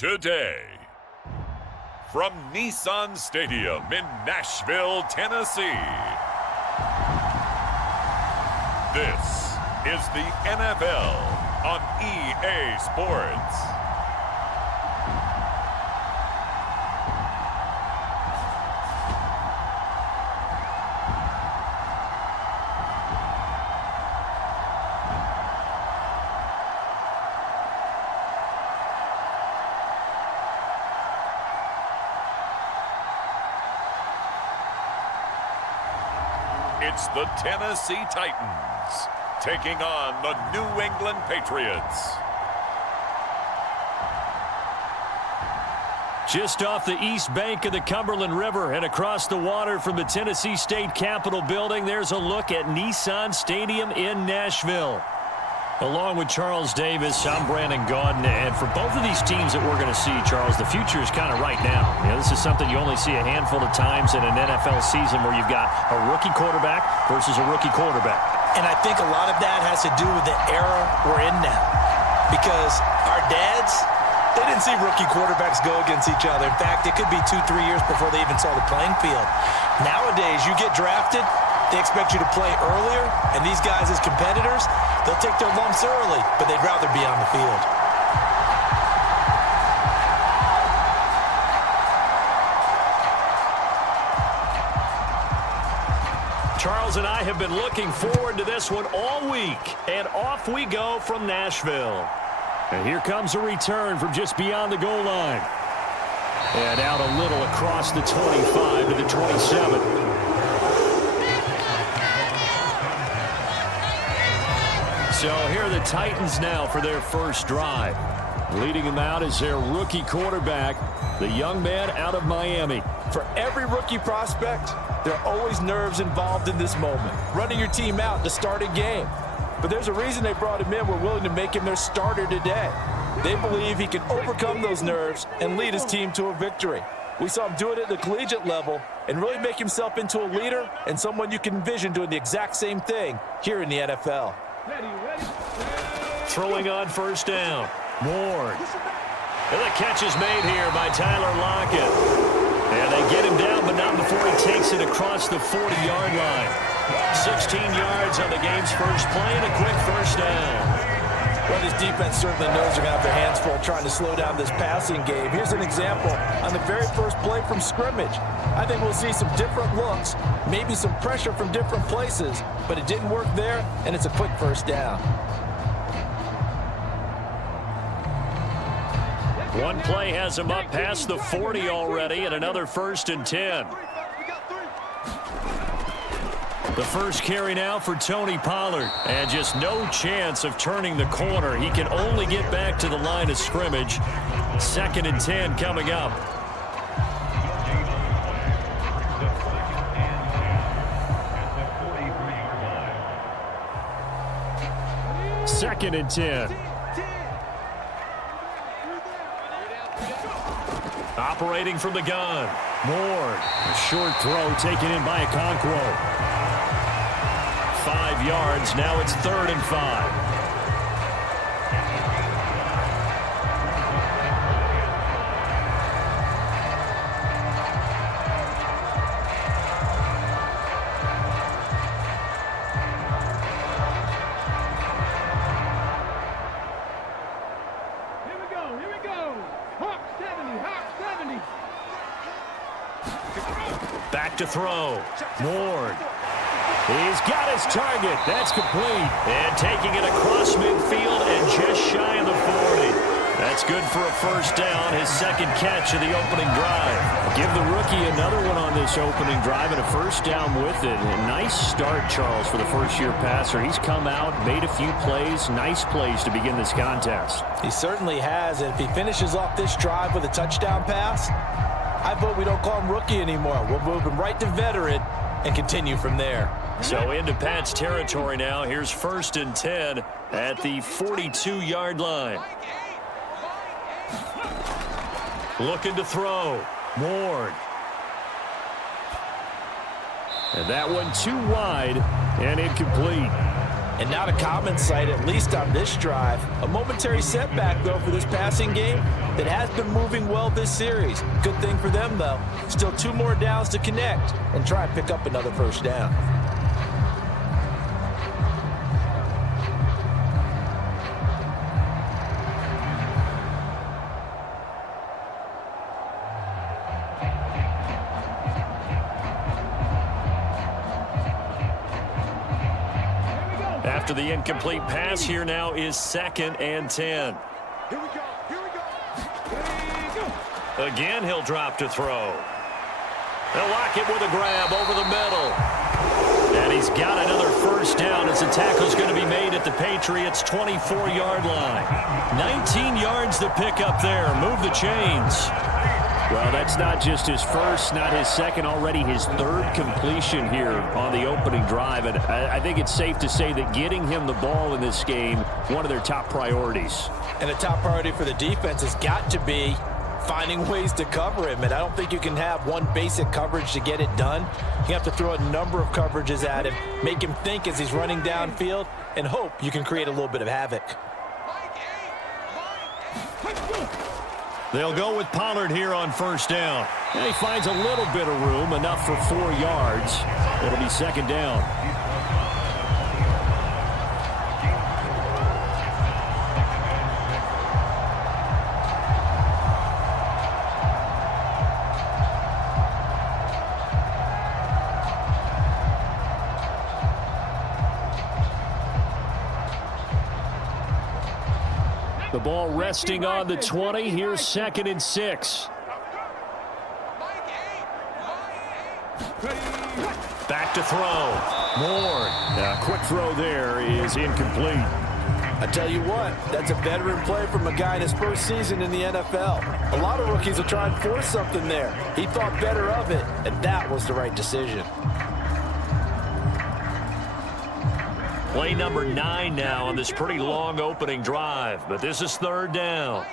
today. From Nissan Stadium in Nashville, Tennessee, this is the NFL on EA Sports. It's the Tennessee Titans taking on the New England Patriots. Just off the east bank of the Cumberland River and across the water from the Tennessee State Capitol building, there's a look at Nissan Stadium in Nashville. Along with Charles Davis, I'm Brandon Gaudin, and for both of these teams that we're going to see, Charles, the future is kind of right now. You know, this is something you only see a handful of times in an NFL season where you've got a rookie quarterback versus a rookie quarterback. And I think a lot of that has to do with the era we're in now. Because our dads, they didn't see rookie quarterbacks go against each other. In fact, it could be 2-3 years before they even saw the playing field. Nowadays, you get drafted, they expect you to play earlier, and these guys as competitors, they'll take their lumps early, but they'd rather be on the field. Charles and I have been looking forward to this one all week, and off we go from Nashville. And here comes a return from just beyond the goal line. And out a little across the 25 to the 27. So here are the Titans now for their first drive. Leading them out is their rookie quarterback, the young man out of Miami. For every rookie prospect, there are always nerves involved in this moment. Running your team out to start a game. But there's a reason they brought him in. We're willing to make him their starter today. They believe he can overcome those nerves and lead his team to a victory. We saw him do it at the collegiate level and really make himself into a leader and someone you can envision doing the exact same thing here in the NFL. Throwing on first down. Ward. And the catch is made here by Tyler Lockett. And they get him down, but not before he takes it across the 40-yard line. 16 yards on the game's first play and a quick first down. Well, this defense certainly knows they're going to have their hands full trying to slow down this passing game. Here's an example on the very first play from scrimmage. I think we'll see some different looks, maybe some pressure from different places, but it didn't work there, and it's a quick first down. One play has him up past the 40 already, and another 1st and 10. The first carry now for Tony Pollard. And just no chance of turning the corner. He can only get back to the line of scrimmage. 2nd and 10 coming up. Second and 10. Operating from the gun. Ward. A short throw taken in by Okonkwo. 5 yards. Now it's 3rd and 5. Back to throw. Ward. He's got his target. That's complete. And taking it across midfield and just shy of the 40. That's good for a first down, his 2nd catch of the opening drive. Give the rookie another one on this opening drive and a first down with it. A nice start, Charles, for the first-year passer. He's come out, made a few plays, nice plays to begin this contest. He certainly has, and if he finishes off this drive with a touchdown pass, I vote we don't call him rookie anymore. We'll move him right to veteran and continue from there. So into Pat's territory now. Here's 1st and 10 at the 42-yard line. Looking to throw. Ward. And that one too wide and incomplete. And not a common sight, at least on this drive. A momentary setback, though, for this passing game that has been moving well this series. Good thing for them, though. Still 2 more downs to connect and try and pick up another first down. After the incomplete pass, here now is 2nd and 10. Here we go. Here we go. There you go. Again, he'll drop to throw. They'll lock it with a grab over the middle. And he's got another first down as the tackle's going to be made at the Patriots' 24-yard line. 19 yards to pick up there. Move the chains. Well, that's not just his first, not his second, already his 3rd completion here on the opening drive. And I think it's safe to say that getting him the ball in this game, one of their top priorities. And the top priority for the defense has got to be finding ways to cover him. And I don't think you can have one basic coverage to get it done. You have to throw a number of coverages at him, make him think as he's running downfield, and hope you can create a little bit of havoc. They'll go with Pollard here on first down. And he finds a little bit of room, enough for 4 yards. It'll be 2nd down. The ball resting on the 20. Here's 2nd and 6. Back to throw. Moore. Quick throw there is incomplete. I tell you what, that's a veteran play from a guy in his first season in the NFL. A lot of rookies will try and force something there. He thought better of it, and that was the right decision. Play number 9 now on this pretty long opening drive, but this is 3rd down.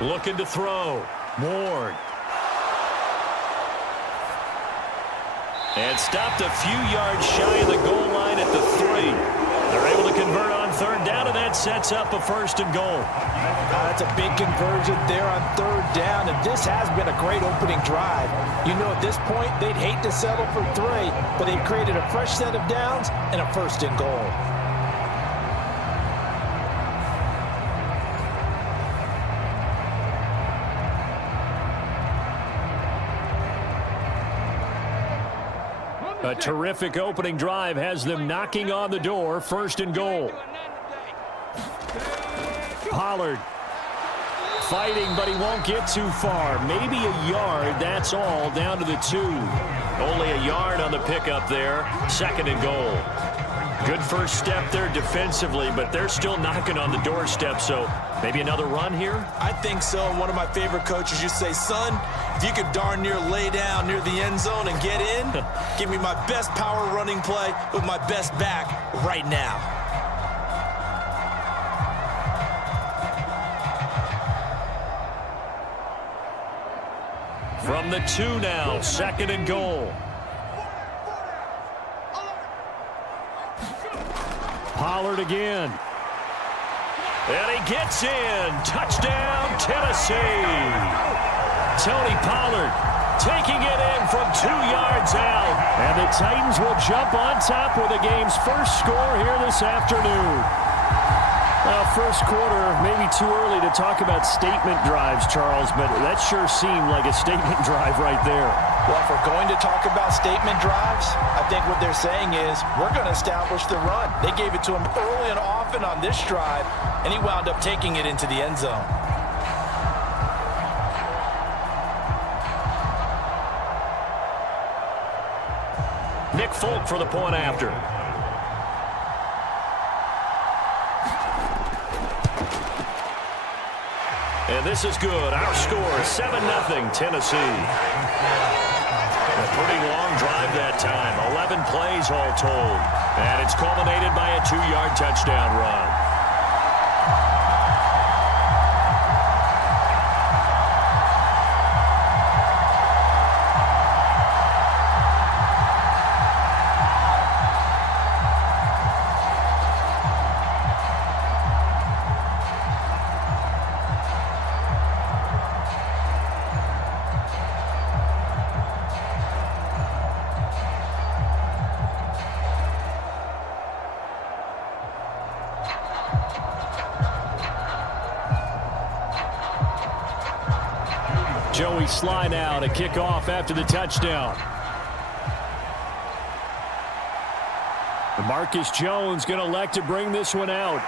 Looking to throw. Moore. And stopped a few yards shy of the goal line at the 3. They're able to convert on 3rd down, and that sets up a 1st and goal. That's a big conversion there on 3rd down, and this has been a great opening drive. You know, at this point, they'd hate to settle for 3, but they've created a fresh set of downs and a 1st and goal. A terrific opening drive has them knocking on the door. 1st and goal. Pollard fighting, but he won't get too far. Maybe a yard, that's all, down to the 2. Only a yard on the pickup there. 2nd and goal. Good first step there defensively, but they're still knocking on the doorstep, so maybe another run here? I think so. One of my favorite coaches used to say, son, if you could darn near lay down near the end zone and get in, give me my best power running play with my best back right now. From the 2 now, 2nd and goal. Pollard again. And he gets in. Touchdown, Tennessee. Tony Pollard taking it in from 2 yards out. And the Titans will jump on top with the game's first score here this afternoon. Well, first quarter, maybe too early to talk about statement drives, Charles, but that sure seemed like a statement drive right there. Well, if we're going to talk about statement drives, I think what they're saying is we're going to establish the run. They gave it to him early and often on this drive, and he wound up taking it into the end zone. Nick Folk for the point after. And this is good. Our score, 7-0 Tennessee. A pretty long drive that time. 11 plays all told. And it's culminated by a 2-yard touchdown run. Joey Sly now to kick off after the touchdown. Marcus Jones going to elect to bring this one out.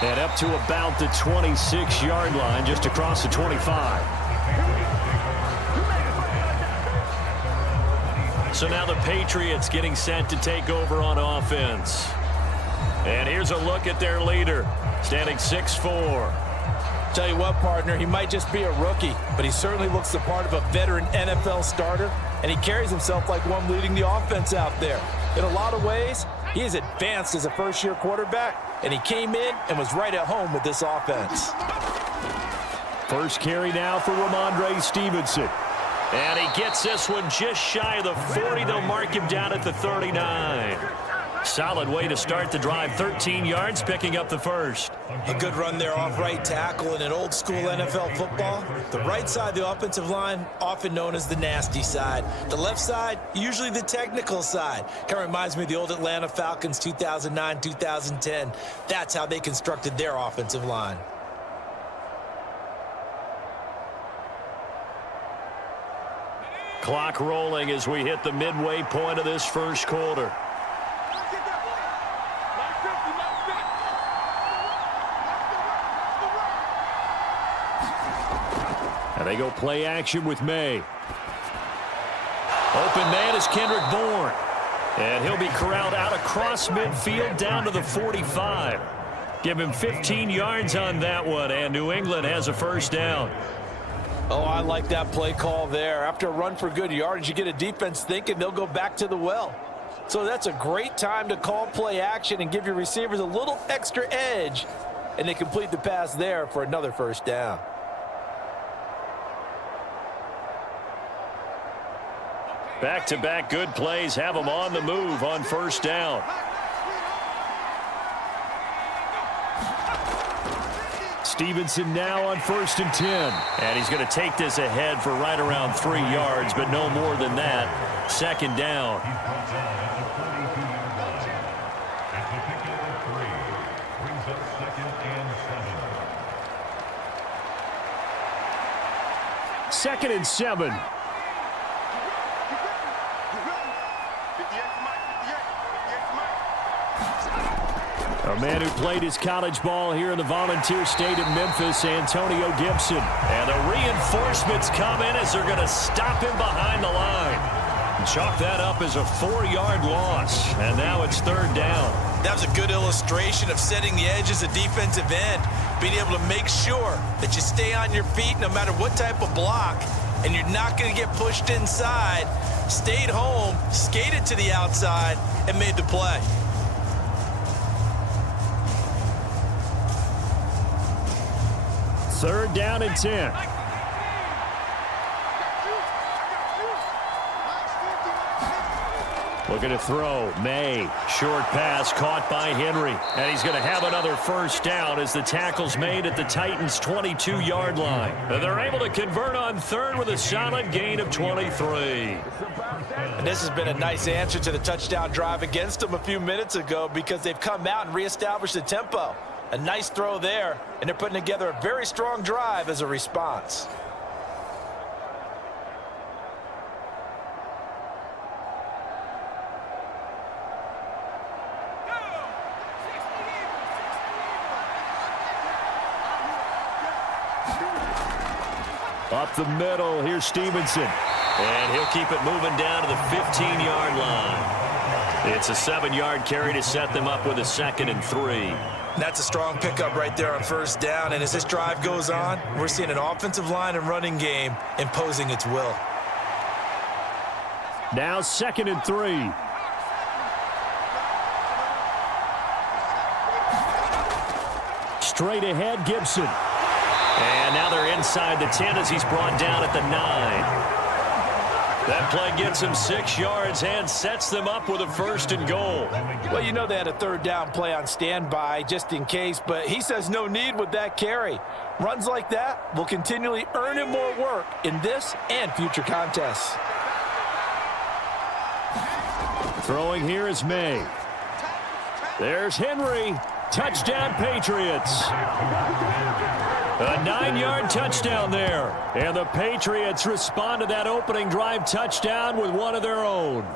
And up to about the 26-yard line, just across the 25. So now the Patriots getting set to take over on offense. And here's a look at their leader, standing 6'4". Tell you what, partner, he might just be a rookie, but he certainly looks the part of a veteran NFL starter, and he carries himself like one leading the offense out there. In a lot of ways, he is advanced as a first-year quarterback, and he came in and was right at home with this offense. First carry now for Ramondre Stevenson. And he gets this one just shy of the 40. They'll mark him down at the 39. Solid way to start the drive. 13 yards, picking up the first. A good run there off right tackle in an old-school NFL football. The right side of the offensive line, often known as the nasty side. The left side, usually the technical side. Kind of reminds me of the old Atlanta Falcons 2009, 2010. That's how they constructed their offensive line. Clock rolling as we hit the midway point of this first quarter. And they go play action with May. Open man is Kendrick Bourne. And he'll be corralled out across midfield down to the 45. Give him 15 yards on that one, and New England has a first down. Oh, I like that play call there. After a run for good yardage, you get a defense thinking they'll go back to the well. So that's a great time to call play action and give your receivers a little extra edge. And they complete the pass there for another first down. Back-to-back good plays have them on the move on first down. Stevenson now on 1st and 10. And he's going to take this ahead for right around 3 yards, but no more than that. Second down. Second and 7. A man who played his college ball here in the Volunteer State of Memphis, Antonio Gibson. And the reinforcements come in as they're going to stop him behind the line. Chalk that up as a 4-yard loss. And now it's third down. That was a good illustration of setting the edge as a defensive end. Being able to make sure that you stay on your feet no matter what type of block. And you're not going to get pushed inside. Stayed home, skated to the outside, and made the play. Third down and 10. Looking to throw. May. Short pass caught by Henry. And he's going to have another first down as the tackle's made at the Titans' 22-yard line. And they're able to convert on third with a solid gain of 23. And this has been a nice answer to the touchdown drive against them a few minutes ago because they've come out and reestablished the tempo. A nice throw there, and they're putting together a very strong drive as a response. Up the middle, here's Stevenson. And he'll keep it moving down to the 15-yard line. It's a 7-yard carry to set them up with a 2nd and 3. That's a strong pickup right there on first down. And as this drive goes on, we're seeing an offensive line and running game imposing its will. Now 2nd and 3. Straight ahead, Gibson. And now they're inside the 10 as he's brought down at the 9. That play gets him 6 yards and sets them up with a 1st and goal. Well, you know they had a third down play on standby just in case, but he says no need with that carry. Runs like that will continually earn him more work in this and future contests. Throwing here is May. There's Henry. Touchdown, Patriots. A 9-yard touchdown there. And the Patriots respond to that opening drive touchdown with one of their own.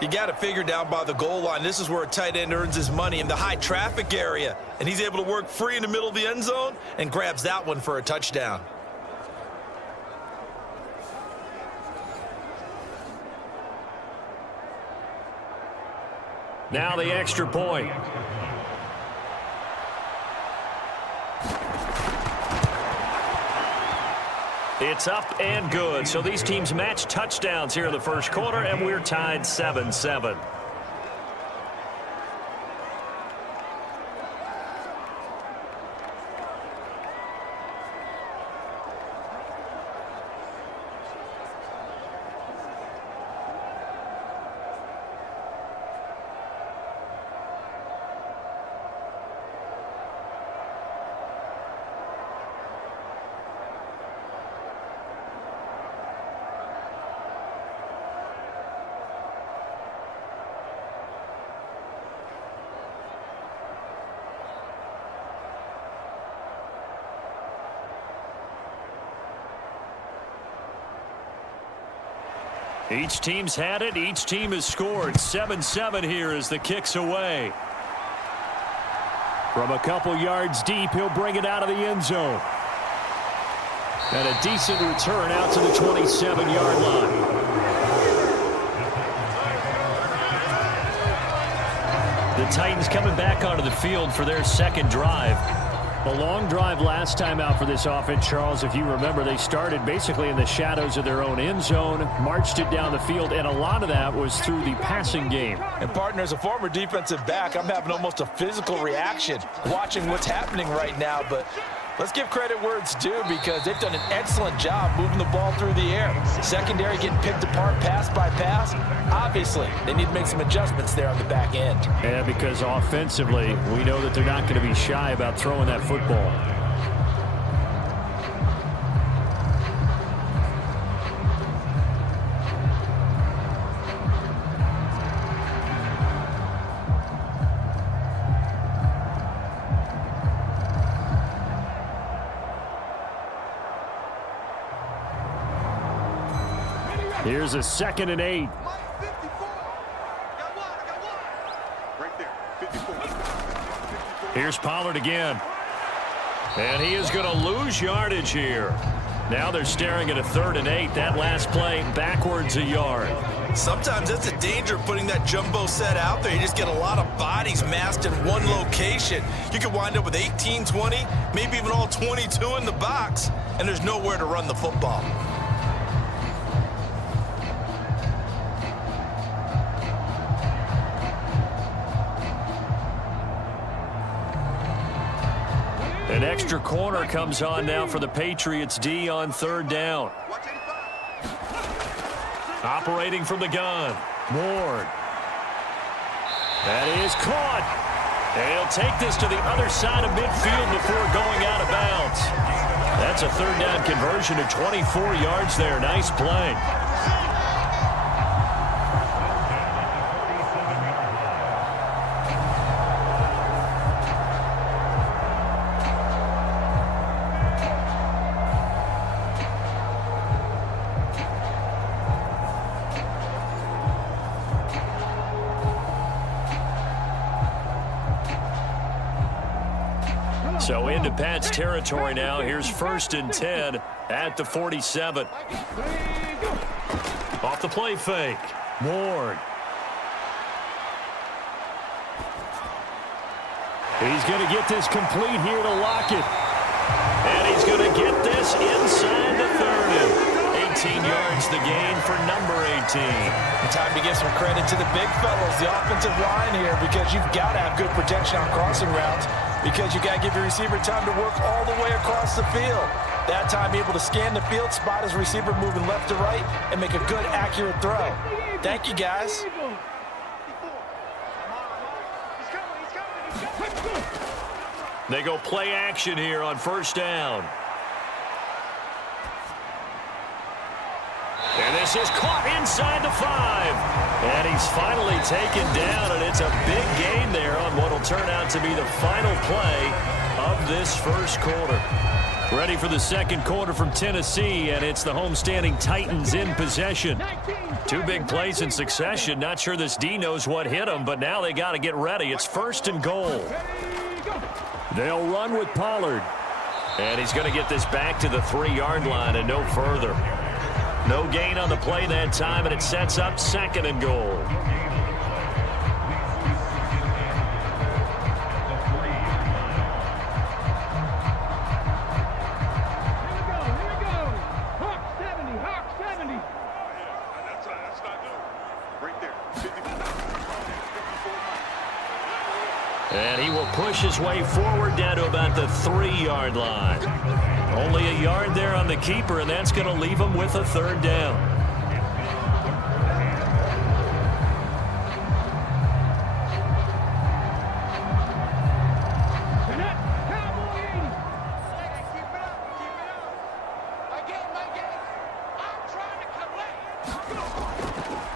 You got to figure down by the goal line. This is where a tight end earns his money, in the high traffic area. And he's able to work free in the middle of the end zone and grabs that one for a touchdown. Now the extra point. It's up and good. So these teams match touchdowns here in the first quarter, and we're tied 7-7. Each team's had it. Each team has scored. 7-7 here as the kick's away. From a couple yards deep, he'll bring it out of the end zone. And a decent return out to the 27-yard line. The Titans coming back onto the field for their second drive. A long drive last time out for this offense, Charles. If you remember, they started basically in the shadows of their own end zone, marched it down the field, and a lot of that was through the passing game. And, partner, as a former defensive back, I'm having almost a physical reaction watching what's happening right now. But let's give credit where it's due, because they've done an excellent job moving the ball through the air. Secondary getting picked apart pass by pass. Obviously, they need to make some adjustments there on the back end. Yeah, because offensively, we know that they're not going to be shy about throwing that football. Here's a 2nd and 8. Here's Pollard again. And he is going to lose yardage here. Now they're staring at a 3rd and 8. That last play backwards a yard. Sometimes that's the danger of putting that jumbo set out there. You just get a lot of bodies massed in one location. You could wind up with 18, 20, maybe even all 22 in the box, and there's nowhere to run the football. An extra corner comes on now for the Patriots D on 3rd down. Operating from the gun. Ward. That is caught. And he'll take this to the other side of midfield before going out of bounds. That's a 3rd down conversion of 24 yards there. Nice play. So into Pat's territory now. Here's 1st and 10 at the 47. Off the play fake. Ward. He's going to get this complete here to Lockett. And he's going to get this inside the 30. 18 yards the gain for number 18. And time to give some credit to the big fellas, the offensive line here, because you've got to have good protection on crossing routes, because you got to give your receiver time to work all the way across the field. That time able to scan the field, spot his receiver moving left to right, and make a good, accurate throw. Thank you, guys. They go play action here on 1st down. And this is caught inside the 5. And he's finally taken down, and it's a big gain there on what will turn out to be the final play of this first quarter. Ready for the second quarter from Tennessee, and it's the homestanding Titans in possession. Two big plays in succession. Not sure this D knows what hit them, but now they got to get ready. It's 1st and goal. They'll run with Pollard. And he's going to get this back to the 3-yard line and no further. No gain on the play that time, and it sets up 2nd and goal. And he will push his way forward down to about the 3-yard line. Only a yard there on the keeper, and that's going to leave him with a 3rd down.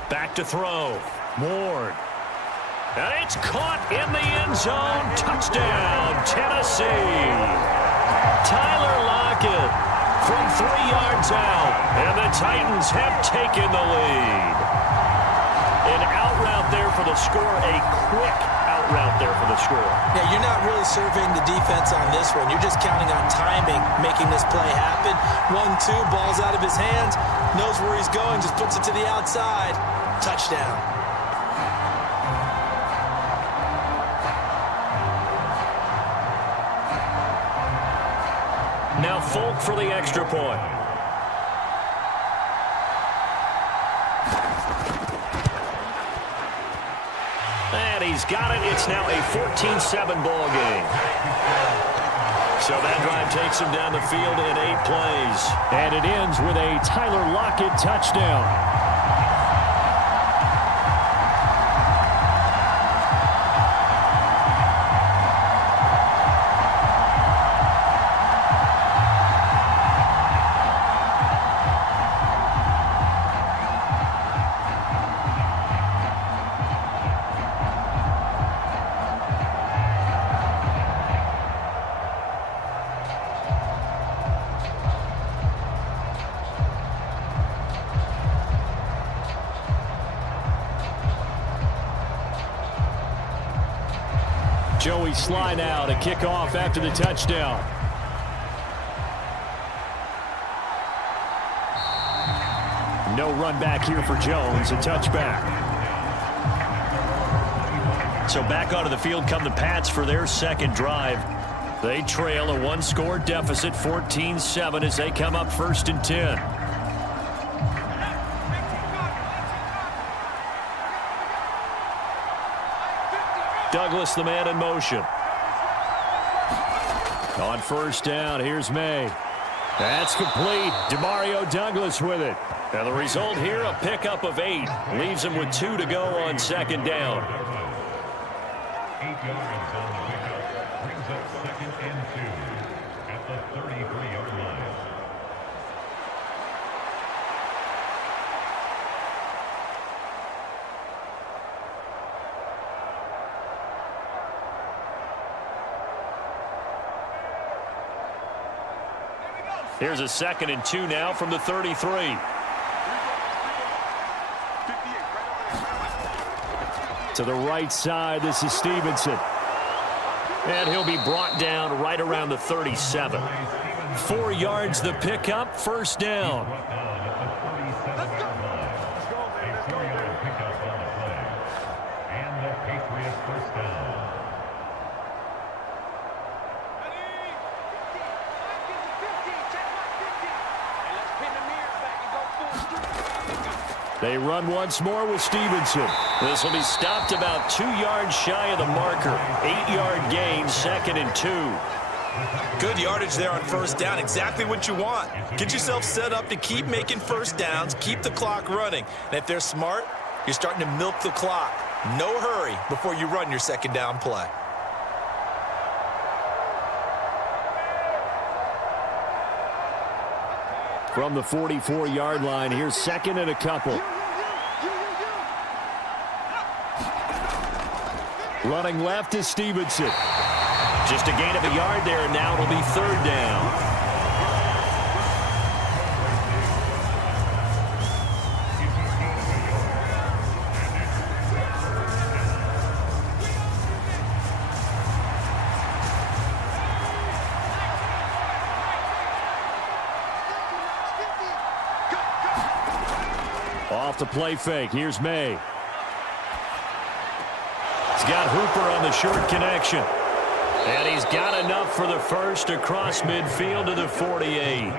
Back to throw. Ward. And it's caught in the end zone. Touchdown, Tennessee. Tyler Lockett from 3 yards out. And the Titans have taken the lead. An out route there for the score. A quick out route there for the score. Yeah, you're not really surveying the defense on this one. You're just counting on timing, making this play happen. 1-2, ball's out of his hands. Knows where he's going, just puts it to the outside. Touchdown. Now Folk for the extra point. And he's got it. It's now a 14-7 ball game. So that drive takes him down the field in 8 plays. And it ends with a Tyler Lockett touchdown. Joey slide out, a kickoff after the touchdown. No run back here for Jones, a touchback. So back onto the field come the Pats for their second drive. They trail a 1-score deficit, 14-7, as they come up 1st and 10. Douglas, the man in motion. On 1st down, here's May. That's complete. Demario Douglas with it. Now the result here, a pickup of 8. Leaves him with 2 to go on 2nd down. 8 yards on the pickup. Brings up 2nd and 2 at the 33-yard line. Here's a 2nd and 2 now from the 33. To the right side, this is Stevenson. And he'll be brought down right around the 37. 4 yards the pickup, 1st down. A 4-yard pickup on the play. And the Patriots 1st down. They run once more with Stevenson. This will be stopped about 2 yards shy of the marker. 8-yard gain, 2nd and 2. Good yardage there on 1st down. Exactly what you want. Get yourself set up to keep making 1st downs, keep the clock running. And if they're smart, you're starting to milk the clock. No hurry before you run your 2nd down play. From the 44-yard line, here's 2nd and a couple. Running left is Stevenson. Just a gain of a yard there, and now it'll be third down. Off the play fake. Here's May. He's got Hooper on the short connection. And he's got enough for the first across midfield to the 48.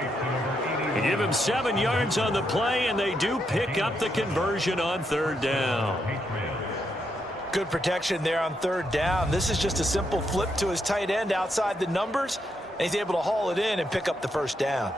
They give him 7 yards on the play, and they do pick up the conversion on third down. Good protection there on third down. This is just a simple flip to his tight end outside the numbers, and he's able to haul it in and pick up the first down.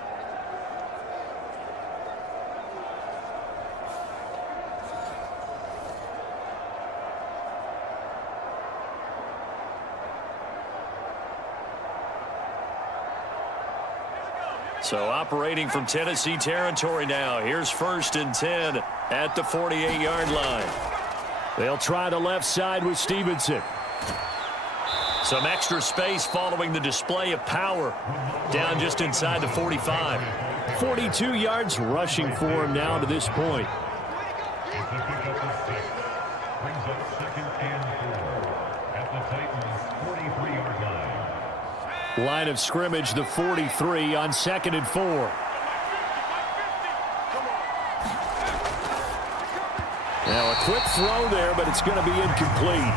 So operating from Tennessee territory now. Here's 1st and 10 at the 48-yard line. They'll try the left side with Stevenson. Some extra space following the display of power. Down just inside the 45. 42 yards rushing for him now to this point. Brings up 2nd and 4 at the Titans' 43-yard line. Line of scrimmage, the 43 on 2nd and 4. Now a quick throw there, but it's going to be incomplete.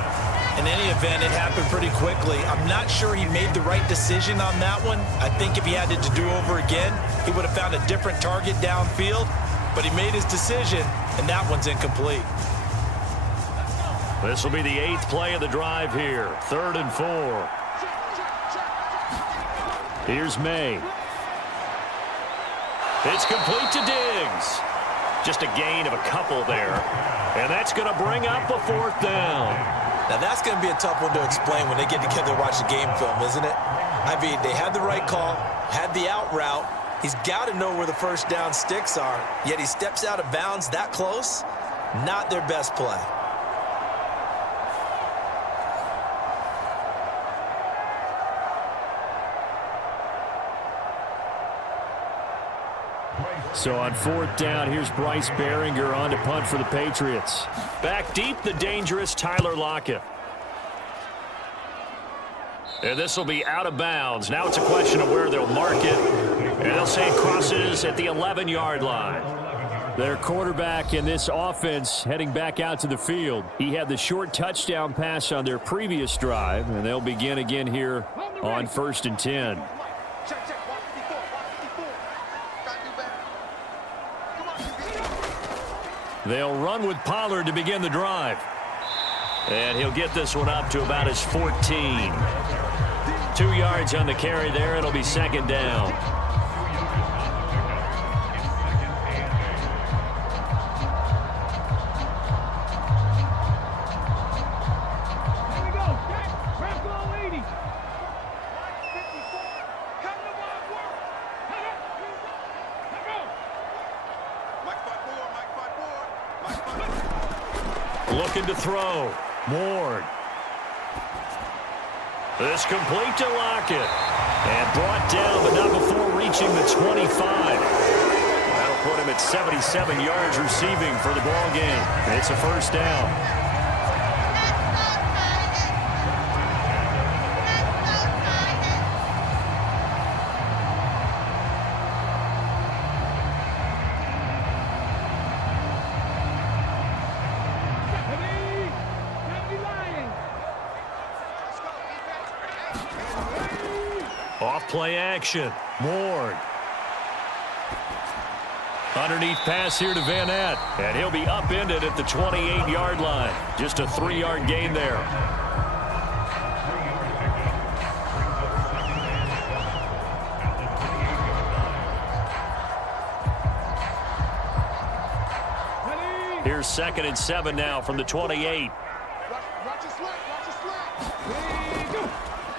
In any event, it happened pretty quickly. I'm not sure he made the right decision on that one. I think if he had it to do over again, he would have found a different target downfield. But he made his decision, and that one's incomplete. This will be the 8th play of the drive here. 3rd and 4. Here's May. It's complete to Diggs. Just a gain of a couple there. And that's going to bring up a 4th down. Now that's going to be a tough one to explain when they get together and watch the game film, isn't it? I mean, they had the right call, had the out route. He's got to know where the first down sticks are, yet he steps out of bounds that close. Not their best play. So on 4th down, here's Bryce Behringer on to punt for the Patriots. Back deep, the dangerous Tyler Lockett. And this will be out of bounds. Now it's a question of where they'll mark it. And they'll say it crosses at the 11-yard line. Their quarterback in this offense heading back out to the field. He had the short touchdown pass on their previous drive, and they'll begin again here on 1st and 10. They'll run with Pollard to begin the drive. And he'll get this one up to about his 14. 2 yards on the carry there. It'll be 2nd down. Looking to throw. Ward. This complete to Lockett. And brought down, but not before reaching the 25. That'll put him at 77 yards receiving for the ball game. It's a 1st down. Play action. Ward. Underneath pass here to Van Ness. And he'll be upended at the 28-yard line. Just a 3-yard gain there. Here's 2nd and 7 now from the 28.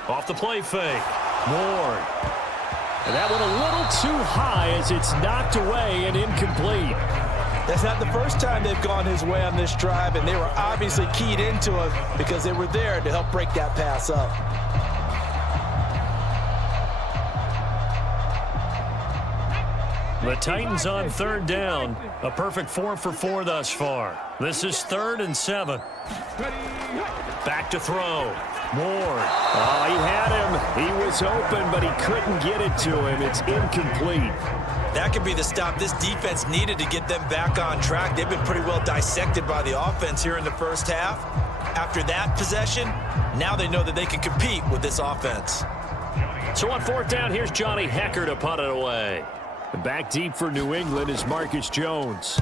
Off the play fake. Ward. And that one a little too high as it's knocked away and incomplete. That's not the first time they've gone his way on this drive, and they were obviously keyed into it because they were there to help break that pass up. The Titans on third down. A perfect 4 for 4 thus far. This is 3rd and 7. Back to throw. Ward. Oh, he had him. He was open, but he couldn't get it to him. It's incomplete. That could be the stop this defense needed to get them back on track. They've been pretty well dissected by the offense here in the first half. After that possession, now they know that they can compete with this offense. So on 4th down, here's Johnny Hecker to punt it away. Back deep for New England is Marcus Jones.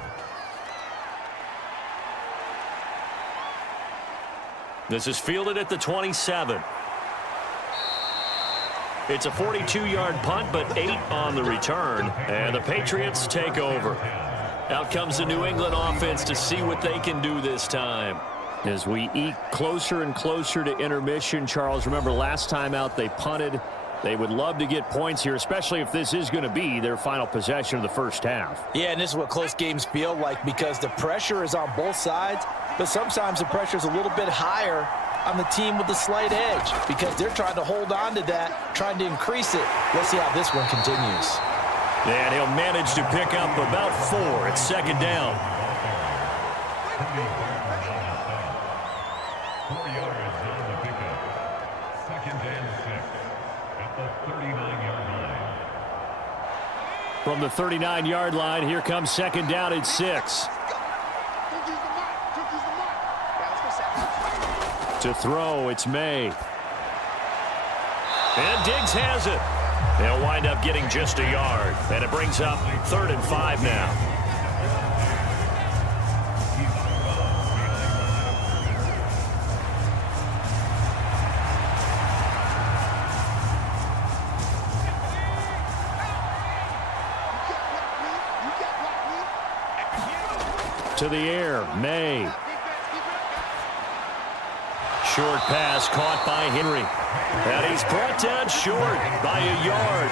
This is fielded at the 27. It's a 42-yard punt, but 8 on the return. And the Patriots take over. Out comes the New England offense to see what they can do this time. As we eke closer and closer to intermission, Charles, remember last time out they punted. They would love to get points here, especially if this is going to be their final possession of the first half. Yeah, and this is what close games feel like because the pressure is on both sides, but sometimes the pressure is a little bit higher on the team with the slight edge because they're trying to hold on to that, trying to increase it. Let's see how this one continues. And he'll manage to pick up about 4 at 2nd down. 4 yards on the pickup. 2nd and 6 at the 39-yard line. From the 39-yard line, here comes 2nd down and 6. To throw, it's May. And Diggs has it. They'll wind up getting just a yard. And it brings up 3rd and 5 now. To the air, May. Short pass caught by Henry. And he's brought down short by a yard.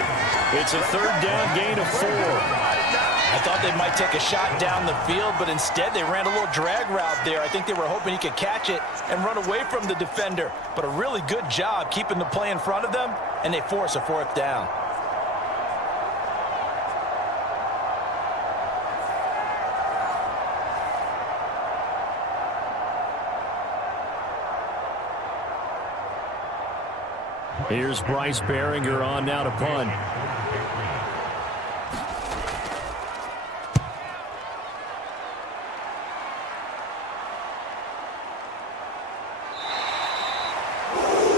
It's a 3rd down gain of 4. I thought they might take a shot down the field, but instead they ran a little drag route there. I think they were hoping he could catch it and run away from the defender. But a really good job keeping the play in front of them, and they force a 4th down. Here's Bryce Behringer on now to punt.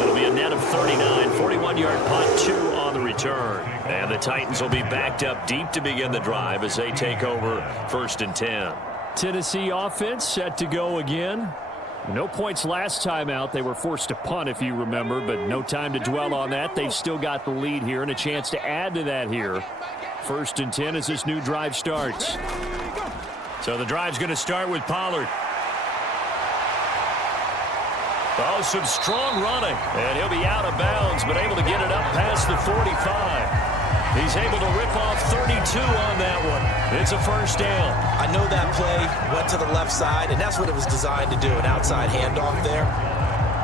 It'll be a net of 39, 41-yard punt, 2 on the return. And the Titans will be backed up deep to begin the drive as they take over 1st and 10. Tennessee offense set to go again. No points last time out. They were forced to punt, if you remember, but no time to dwell on that. They've still got the lead here and a chance to add to that here. 1st and 10 as this new drive starts. So the drive's going to start with Pollard. Oh, some strong running. And he'll be out of bounds, but able to get it up past the 45. He's able to rip off 32 on that one. It's a 1st down. I know that play went to the left side, and that's what it was designed to do, an outside handoff there.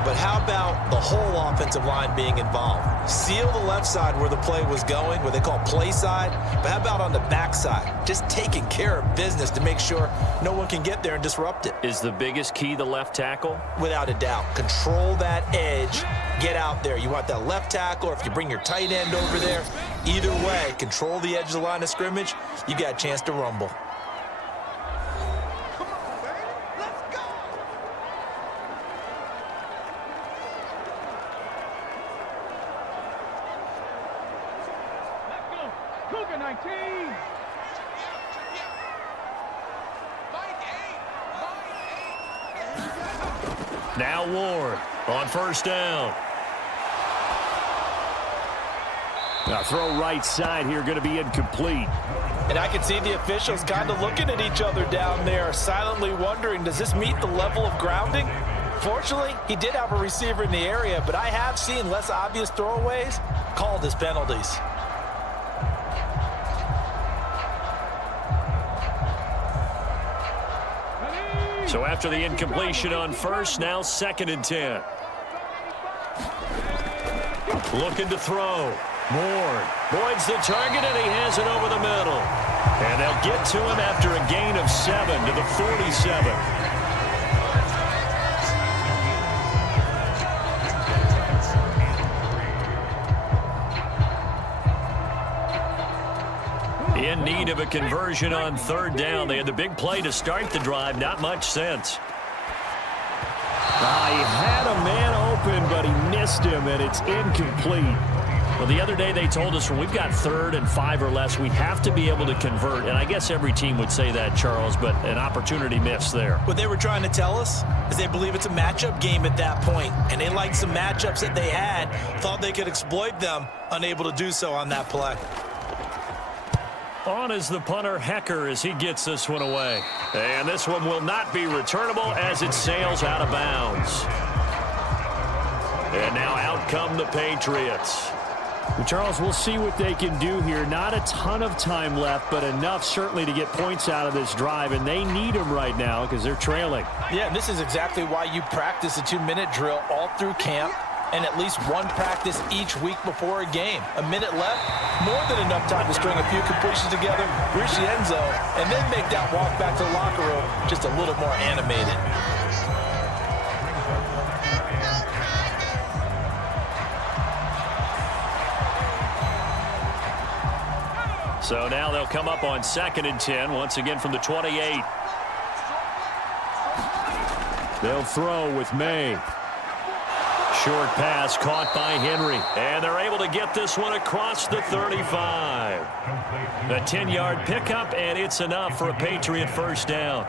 But how about the whole offensive line being involved? Seal the left side where the play was going, what they call play side. But how about on the back side? Just taking care of business to make sure no one can get there and disrupt it. Is the biggest key the left tackle? Without a doubt. Control that edge. Get out there. You want that left tackle, or if you bring your tight end over there, either way, control the edge of the line of scrimmage. You got a chance to rumble. Now Ward on 1st down. Now throw right side here, going to be incomplete. And I can see the officials kind of looking at each other down there, silently wondering, does this meet the level of grounding? Fortunately, he did have a receiver in the area, but I have seen less obvious throwaways called as penalties. So after the incompletion on 1st, now 2nd and 10. Looking to throw. Ward. Boyd's the target, and he has it over the middle. And they'll get to him after a gain of 7 to the 47. In need of a conversion on 3rd down. They had the big play to start the drive. Not much sense. He had a man open, but he missed him, and it's incomplete. Well, the other day they told us when we've got 3rd and 5 or less, we have to be able to convert. And I guess every team would say that, Charles, but an opportunity missed there. What they were trying to tell us is they believe it's a matchup game at that point, and they liked some matchups that they had, thought they could exploit them, unable to do so on that play. On is the punter, Hecker, as he gets this one away. And this one will not be returnable as it sails out of bounds. And now out come the Patriots. Well, Charles, we'll see what they can do here. Not a ton of time left, but enough certainly to get points out of this drive, and they need them right now because they're trailing. Yeah, and this is exactly why you practice a 2-minute drill all through camp and at least one practice each week before a game. A minute left, more than enough time to string a few completions together, reach the end zone, and then make that walk back to the locker room just a little more animated. So now they'll come up on 2nd and 10, once again from the 28. They'll throw with May. Short pass caught by Henry. And they're able to get this one across the 35. A 10-yard pickup, and it's enough for a Patriot first down.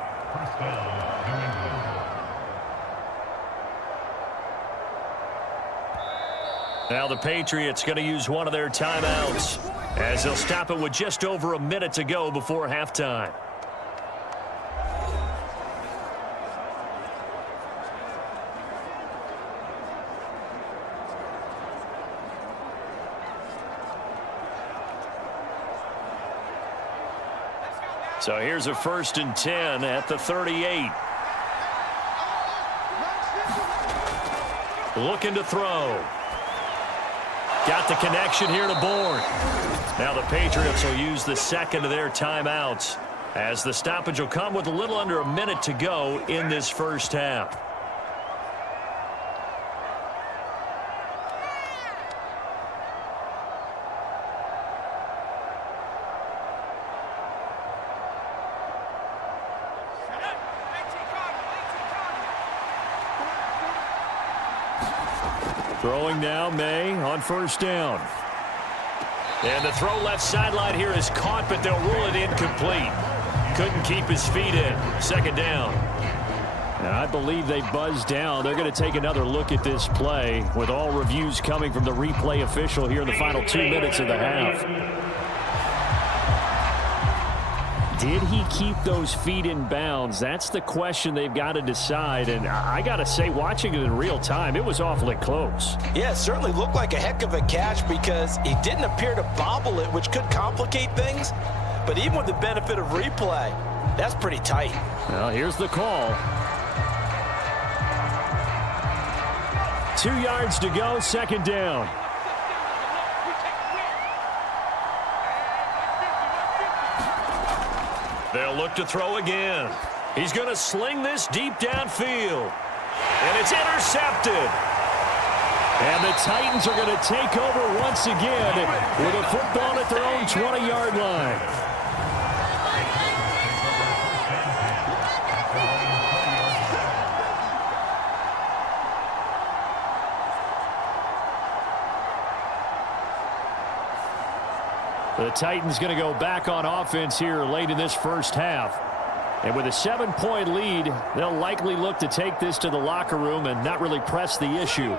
Now the Patriots going to use one of their timeouts as they'll stop it with just over a minute to go before halftime. So here's a 1st and 10 at the 38. Looking to throw. Got the connection here to Bourne. Now the Patriots will use the 2nd of their timeouts as the stoppage will come with a little under a minute to go in this first half. Throwing now, May on 1st down. And the throw left sideline here is caught, but they'll rule it incomplete. Couldn't keep his feet in. 2nd down. And I believe they buzzed down. They're going to take another look at this play with all reviews coming from the replay official here in the final 2 minutes of the half. Did he keep those feet in bounds? That's the question they've got to decide. And I got to say, watching it in real time, it was awfully close. Yeah, it certainly looked like a heck of a catch because he didn't appear to bobble it, which could complicate things. But even with the benefit of replay, that's pretty tight. Well, here's the call. 2 yards to go, 2nd down. They'll look to throw again. He's going to sling this deep downfield. And it's intercepted. And the Titans are going to take over once again with a football at their own 20-yard line. The Titans going to go back on offense here late in this first half. And with a 7-point lead, they'll likely look to take this to the locker room and not really press the issue.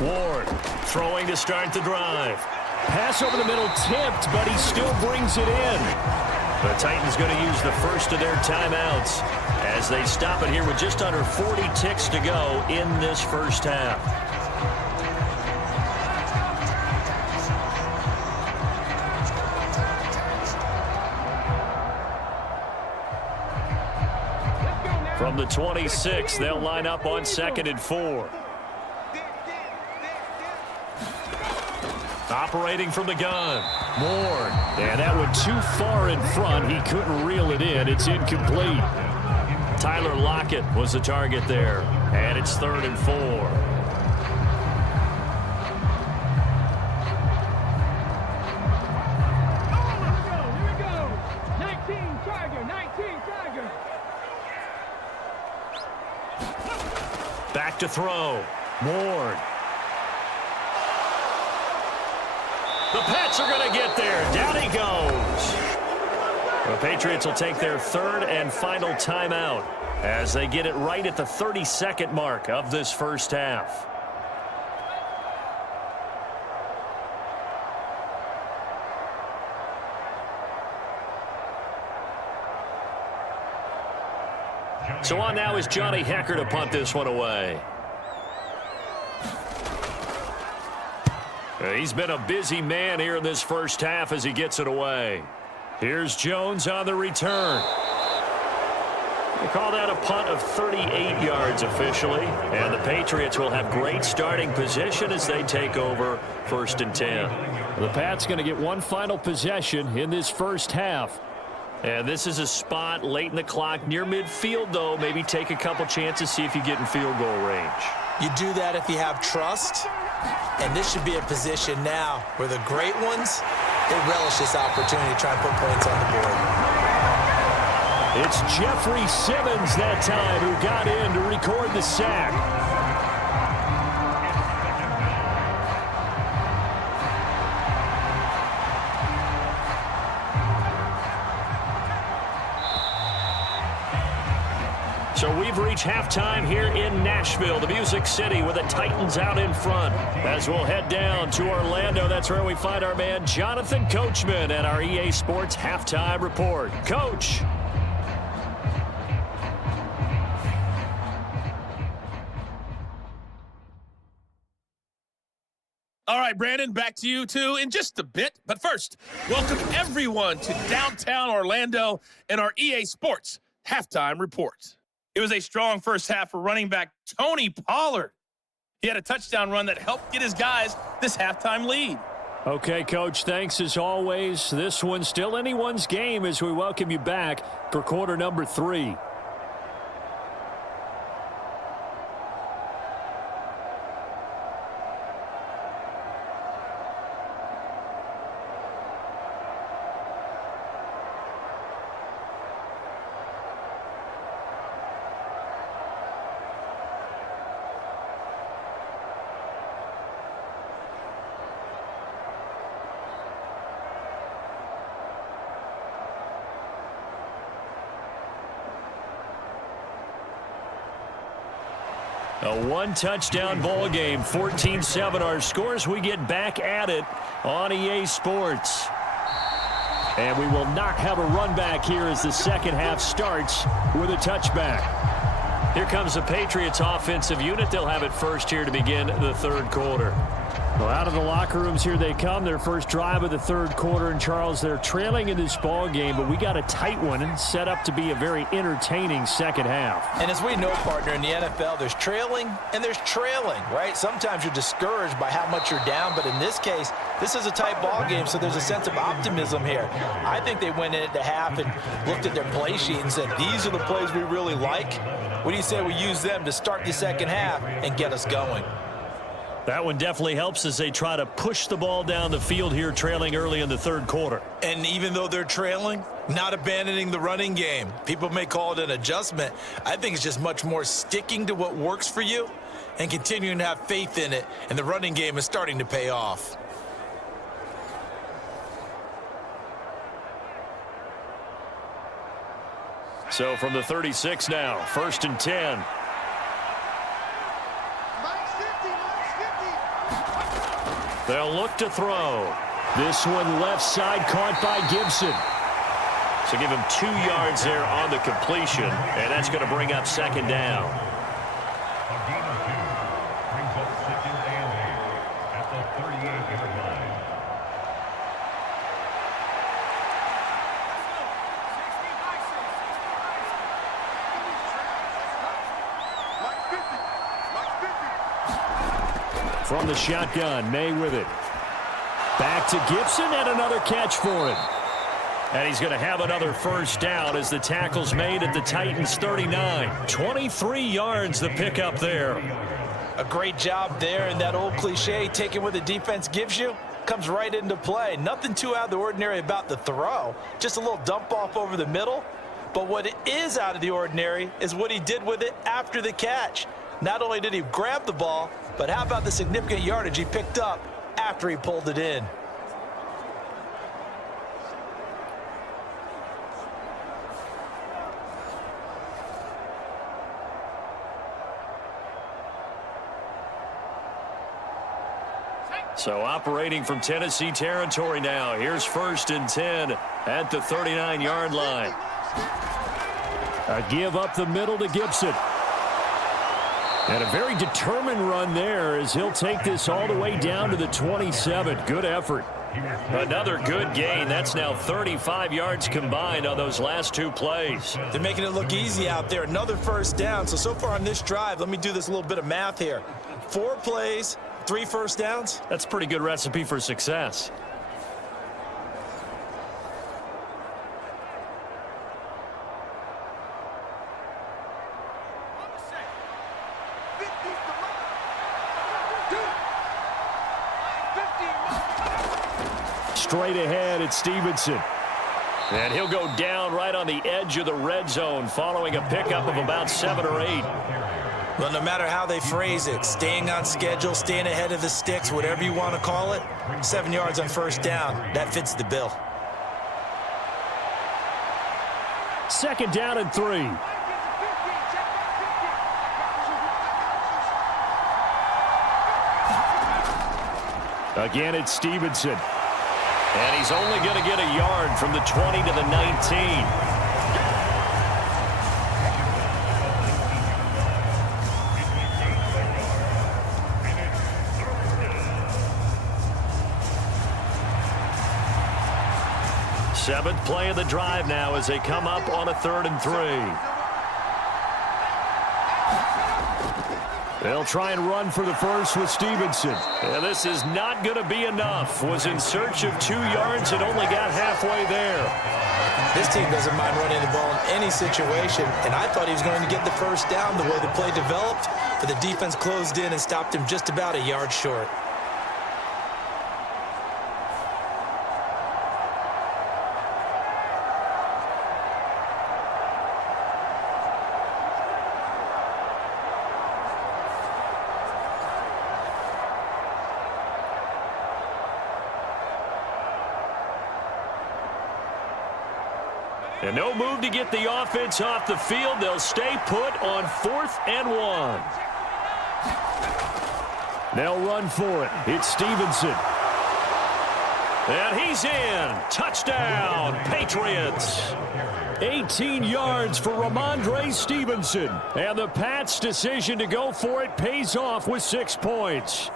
Ward throwing to start the drive. Pass over the middle tipped, but he still brings it in. The Titans going to use the 1st of their timeouts as they stop it here with just under 40 ticks to go in this first half. From the 26, they'll line up on 2nd and 4. Operating from the gun. Moore. And that went too far in front. He couldn't reel it in. It's incomplete. Tyler Lockett was the target there. And it's 3rd and 4. Here we go. 19 Tiger. Back to throw. Moore. The Pats are going to get there. Down he goes. The Patriots will take their 3rd and final timeout as they get it right at the 32nd mark of this first half. So on now is Johnny Hecker to punt this one away. He's been a busy man here in this first half as he gets it away. Here's Jones on the return. They call that a punt of 38 yards officially. And the Patriots will have great starting position as they take over 1st and 10. The Pats going to get one final possession in this first half. And this is a spot late in the clock near midfield, though. Maybe take a couple chances, see if you get in field goal range. You do that if you have trust. And this should be a position now where the great ones, they relish this opportunity to try and put points on the board. It's Jeffrey Simmons that time who got in to record the sack. So we've reached halftime here in Nashville, the Music City, with the Titans out in front. As we'll head down to Orlando, that's where we find our man Jonathan Coachman at our EA Sports Halftime Report. Coach. All right, Brandon, back to you, too, in just a bit. But first, welcome everyone to downtown Orlando and our EA Sports Halftime Report. It was a strong first half for running back Tony Pollard. He had a touchdown run that helped get his guys this halftime lead. Okay, Coach, thanks as always. This one's still anyone's game as we welcome you back for quarter number 3. A one-touchdown ball game, 14-7 our scores. We get back at it on EA Sports. And we will not have a run back here as the second half starts with a touchback. Here comes the Patriots offensive unit. They'll have it first here to begin the 3rd quarter. Well, out of the locker rooms here they come. Their first drive of the 3rd quarter. And, Charles, they're trailing in this ball game, but we got a tight one set up to be a very entertaining second half. And as we know, partner, in the NFL, there's trailing and there's trailing, right? Sometimes you're discouraged by how much you're down, but in this case, this is a tight ball game, so there's a sense of optimism here. I think they went in at the half and looked at their play sheet and said, these are the plays we really like. What do you say we use them to start the second half and get us going? That one definitely helps as they try to push the ball down the field here, trailing early in the 3rd quarter. And even though they're trailing, not abandoning the running game. People may call it an adjustment. I think it's just much more sticking to what works for you and continuing to have faith in it. And the running game is starting to pay off. So from the 36 now, 1st and 10. They'll look to throw. This one left side caught by Gibson. So give him 2 yards there on the completion, and that's going to bring up 2nd down. A gain of 2 brings up 2nd and 8 at the 38-yard line. From the shotgun, May with it. Back to Gibson and another catch for him. And he's going to have another first down as the tackle's made at the Titans 39. 23 yards the pickup there. A great job there, and that old cliche, taking what the defense gives you, comes right into play. Nothing too out of the ordinary about the throw. Just a little dump off over the middle. But what is out of the ordinary is what he did with it after the catch. Not only did he grab the ball, but how about the significant yardage he picked up after he pulled it in? So operating from Tennessee territory now. Here's 1st and 10 at the 39-yard line. A give up the middle to Gibson. And a very determined run there as he'll take this all the way down to the 27. Good effort. Another good gain. That's now 35 yards combined on those last 2 plays. They're making it look easy out there. Another first down. So far on this drive, let me do this little bit of math here. 4 plays, 3 first downs. That's a pretty good recipe for success. Straight ahead, it's Stevenson. And he'll go down right on the edge of the red zone following a pickup of about 7 or 8. Well, no matter how they phrase it, staying on schedule, staying ahead of the sticks, whatever you want to call it, 7 yards on first down, that fits the bill. 2nd down and 3. Again, it's Stevenson. And he's only going to get a yard from the 20 to the 19. Seventh play of the drive now as they come up on a 3rd and 3. They'll try and run for the first with Stevenson. Yeah, this is not going to be enough. Was in search of 2 yards and only got halfway there. This team doesn't mind running the ball in any situation, and I thought he was going to get the first down the way the play developed, but the defense closed in and stopped him just about a yard short. And no move to get the offense off the field. They'll stay put on 4th and 1. They'll run for it. It's Stevenson. And he's in. Touchdown, Patriots. 18 yards for Ramondre Stevenson. And the Pats' decision to go for it pays off with 6 points.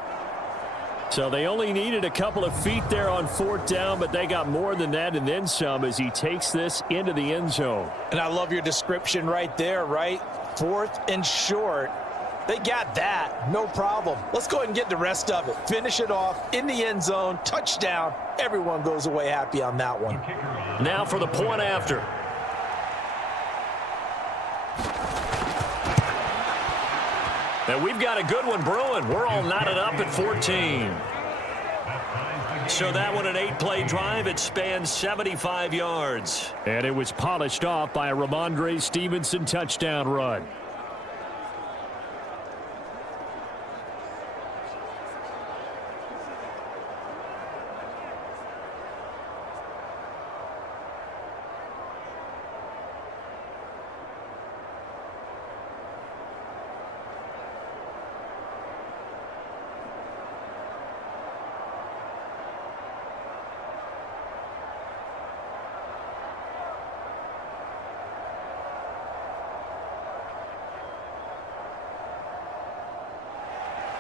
So they only needed a couple of feet there on 4th down, but they got more than that and then some as he takes this into the end zone. And I love your description right there, right? 4th and short. They got that. No problem. Let's go ahead and get the rest of it. Finish it off in the end zone. Touchdown. Everyone goes away happy on that one. Now for the point after. And we've got a good one brewing. We're all knotted up at 14. So that one, an 8-play drive. It spans 75 yards. And it was polished off by a Ramondre Stevenson touchdown run.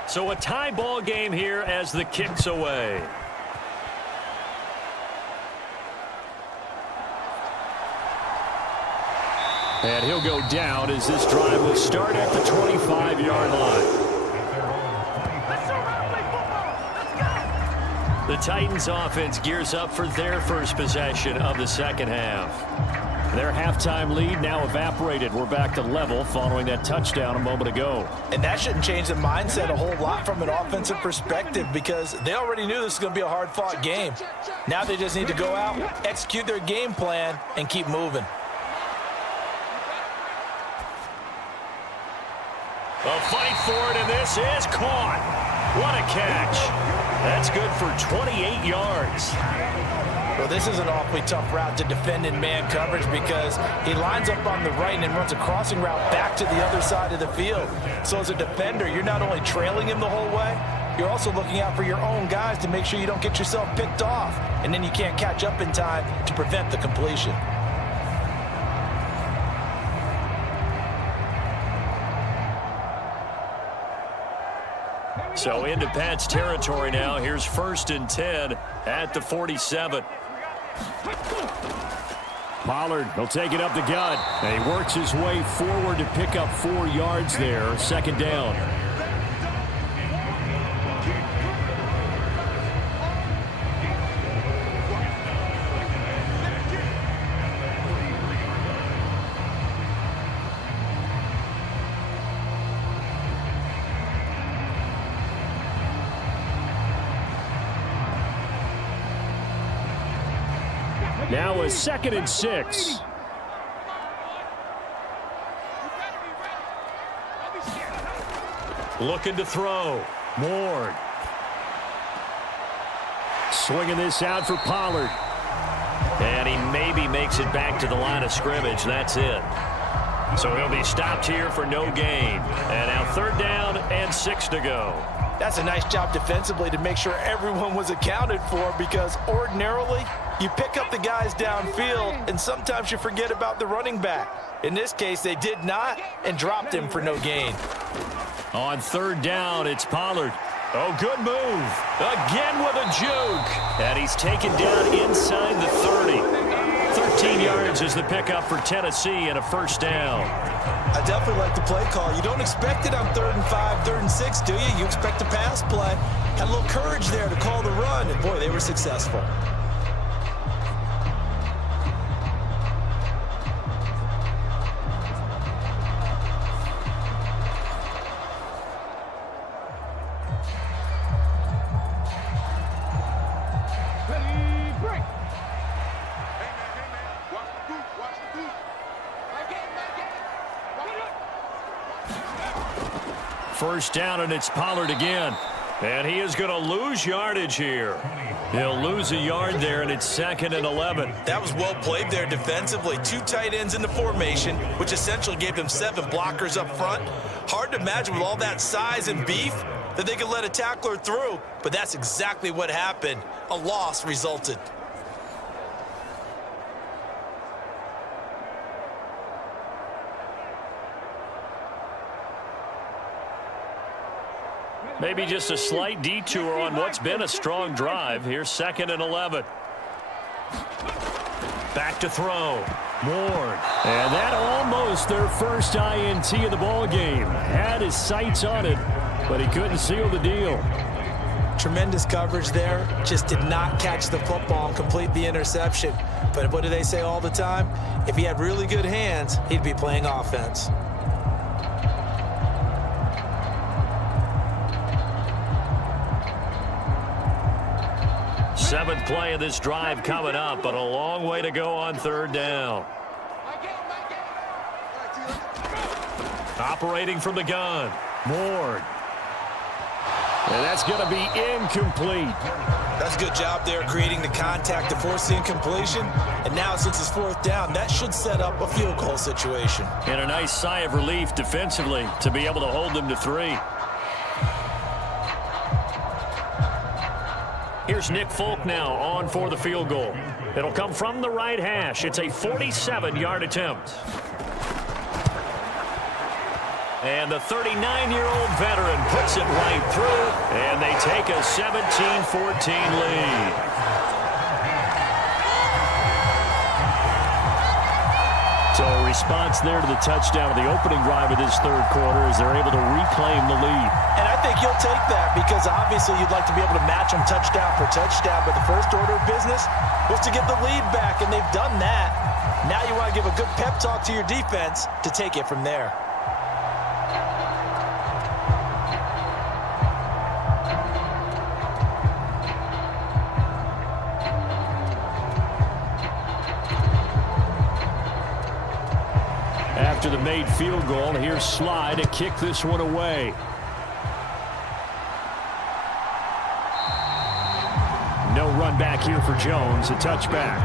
So a tie ball game here as the kick's away. And he'll go down as this drive will start at the 25-yard line. The Titans offense gears up for their first possession of the second half. Their halftime lead now evaporated. We're back to level following that touchdown a moment ago. And that shouldn't change the mindset a whole lot from an offensive perspective because they already knew this was going to be a hard-fought game. Now they just need to go out, execute their game plan, and keep moving. A fight for it, and this is caught. What a catch. That's good for 28 yards. Well, this is an awfully tough route to defend in man coverage because he lines up on the right and then runs a crossing route back to the other side of the field. So as a defender, you're not only trailing him the whole way, you're also looking out for your own guys to make sure you don't get yourself picked off. And then you can't catch up in time to prevent the completion. So into Pat's territory now. Here's 1st and 10 at the 47. Pollard, he'll take it up the gut. And he works his way forward to pick up 4 yards there. Second down. Now a 2nd and 6. Looking to throw. Ward. Swinging this out for Pollard. And he maybe makes it back to the line of scrimmage. That's it. So he'll be stopped here for no gain. And now 3rd down and 6 to go. That's a nice job defensively to make sure everyone was accounted for because ordinarily you pick up the guys downfield and sometimes you forget about the running back. In this case, they did not and dropped him for no gain. On 3rd down, it's Pollard. Oh, good move. Again with a juke. And he's taken down inside the 30. 13 yards is the pickup for Tennessee and a 1st down. I definitely like the play call. You don't expect it on 3rd and 5, 3rd and 6, do you? You expect a pass play. Had a little courage there to call the run, and boy, they were successful. First down, and it's Pollard again. And he is going to lose yardage here. He'll lose a yard there, and it's 2nd and 11. That was well played there defensively. 2 tight ends in the formation, which essentially gave them 7 blockers up front. Hard to imagine with all that size and beef that they could let a tackler through, but that's exactly what happened. A loss resulted. Maybe just a slight detour on what's been a strong drive. Here's 2nd and 11. Back to throw. Ward. And that almost their first INT of the ball game. Had his sights on it, but he couldn't seal the deal. Tremendous coverage there. Just did not catch the football and complete the interception. But what do they say all the time? If he had really good hands, he'd be playing offense. 7th play of this drive coming up, but a long way to go on 3rd down. Operating from the gun. Ward. And that's going to be incomplete. That's a good job there creating the contact to force the incompletion. And now since it's 4th down, that should set up a field goal situation. And a nice sigh of relief defensively to be able to hold them to 3. Here's Nick Folk now on for the field goal. It'll come from the right hash. It's a 47-yard attempt. And the 39-year-old veteran puts it right through, and they take a 17-14 lead. So response there to the touchdown of the opening drive of this third quarter as they're able to reclaim the lead. And I think you'll take that because obviously you'd like to be able to match them touchdown for touchdown, but the first order of business was to get the lead back, and they've done that. Now you want to give a good pep talk to your defense to take it from there. After the made field goal, here's Sly to kick this one away. No run back here for Jones, a touchback.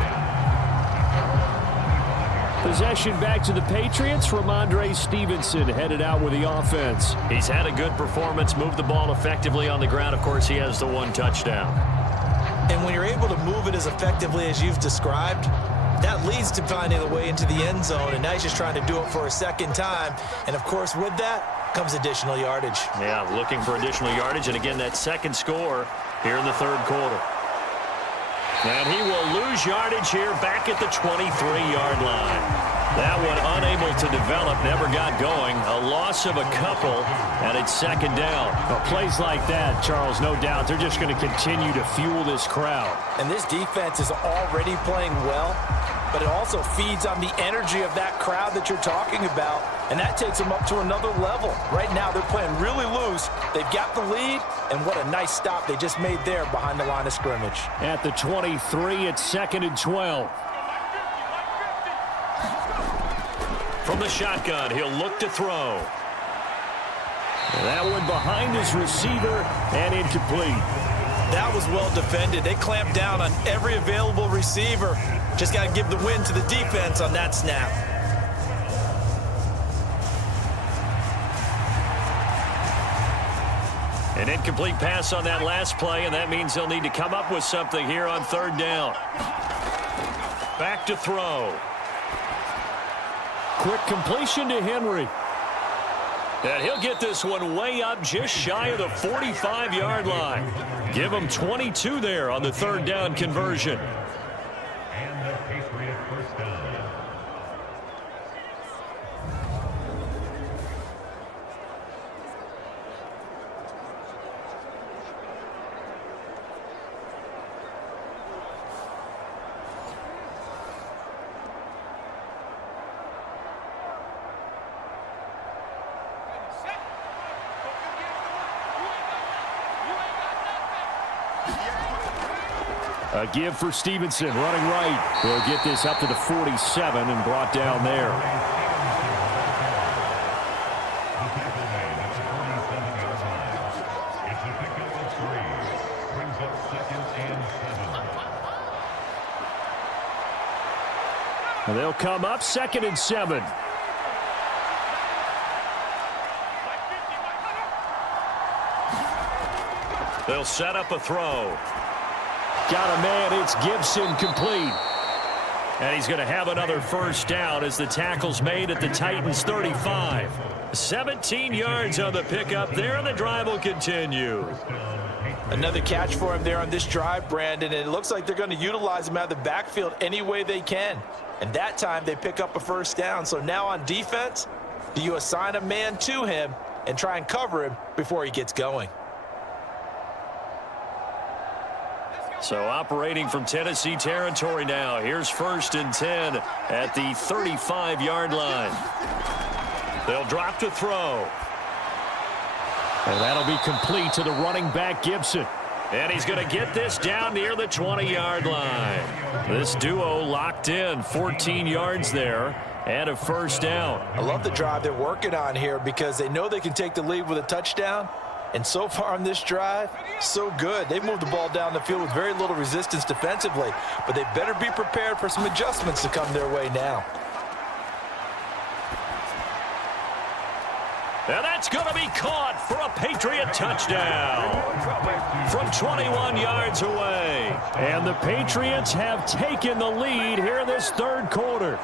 Possession back to the Patriots. Ramondre Stevenson headed out with the offense. He's had a good performance, moved the ball effectively on the ground. Of course, he has the one touchdown. And when you're able to move it as effectively as you've described, that leads to finding a way into the end zone, and now he's just trying to do it for a second time. And, of course, with that comes additional yardage. Yeah, looking for additional yardage, and again, that second score here in the third quarter. And he will lose yardage here back at the 23-yard line. That one unable to develop, never got going. A loss of a couple, and it's second down. Well, plays like that, Charles, no doubt, they're just going to continue to fuel this crowd. And this defense is already playing well, but it also feeds on the energy of that crowd that you're talking about, and that takes them up to another level. Right now, they're playing really loose. They've got the lead, and what a nice stop they just made there behind the line of scrimmage. At the 23, it's 2nd and 12. From the shotgun, he'll look to throw. That one behind his receiver and incomplete. That was well defended. They clamped down on every available receiver. Just got to give the win to the defense on that snap. An incomplete pass on that last play, and that means they'll need to come up with something here on third down. Back to throw. Quick completion to Henry. And he'll get this one way up just shy of the 45-yard line. Give him 22 there on the third down conversion. And the Patriot first down. A give for Stevenson, running right. He'll get this up to the 47 and brought down there. It's a pickup of 3. Brings up 2nd and 7. And they'll come up 2nd and 7. They'll set up a throw. Got a man, it's Gibson, complete. And he's going to have another first down as the tackle's made at the Titans' 35. 17 yards on the pickup there, and the drive will continue. Another catch for him there on this drive, Brandon, and it looks like they're going to utilize him out of the backfield any way they can. And that time they pick up a first down. So now on defense, do you assign a man to him and try and cover him before he gets going? So operating from Tennessee territory now. Here's 1st and 10 at the 35-yard line. They'll drop to throw. And that'll be complete to the running back, Gibson. And he's going to get this down near the 20-yard line. This duo locked in, 14 yards there, and a first down. I love the drive they're working on here because they know they can take the lead with a touchdown. And so far on this drive, so good. They've moved the ball down the field with very little resistance defensively, but they better be prepared for some adjustments to come their way now. And that's going to be caught for a Patriot touchdown from 21 yards away. And the Patriots have taken the lead here in this third quarter.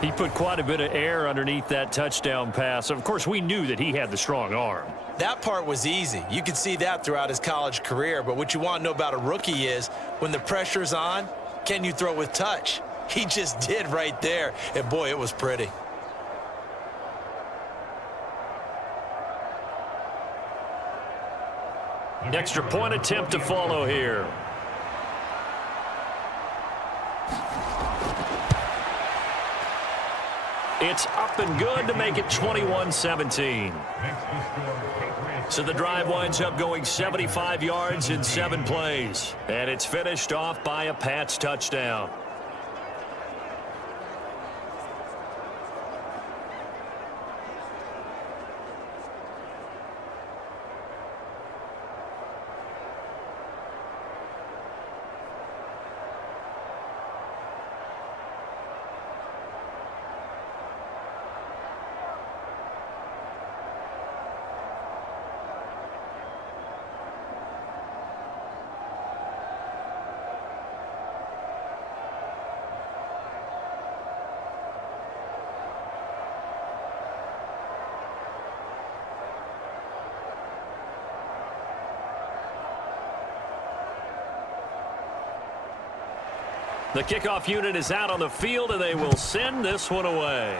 He put quite a bit of air underneath that touchdown pass. Of course, we knew that he had the strong arm. That part was easy. You could see that throughout his college career. But what you want to know about a rookie is when the pressure's on, can you throw with touch? He just did right there. And, boy, it was pretty. Extra point attempt to follow here. It's up and good to make it 21-17. So the drive winds up going 75 yards in 7 plays. And it's finished off by a Pats touchdown. The kickoff unit is out on the field, and they will send this one away.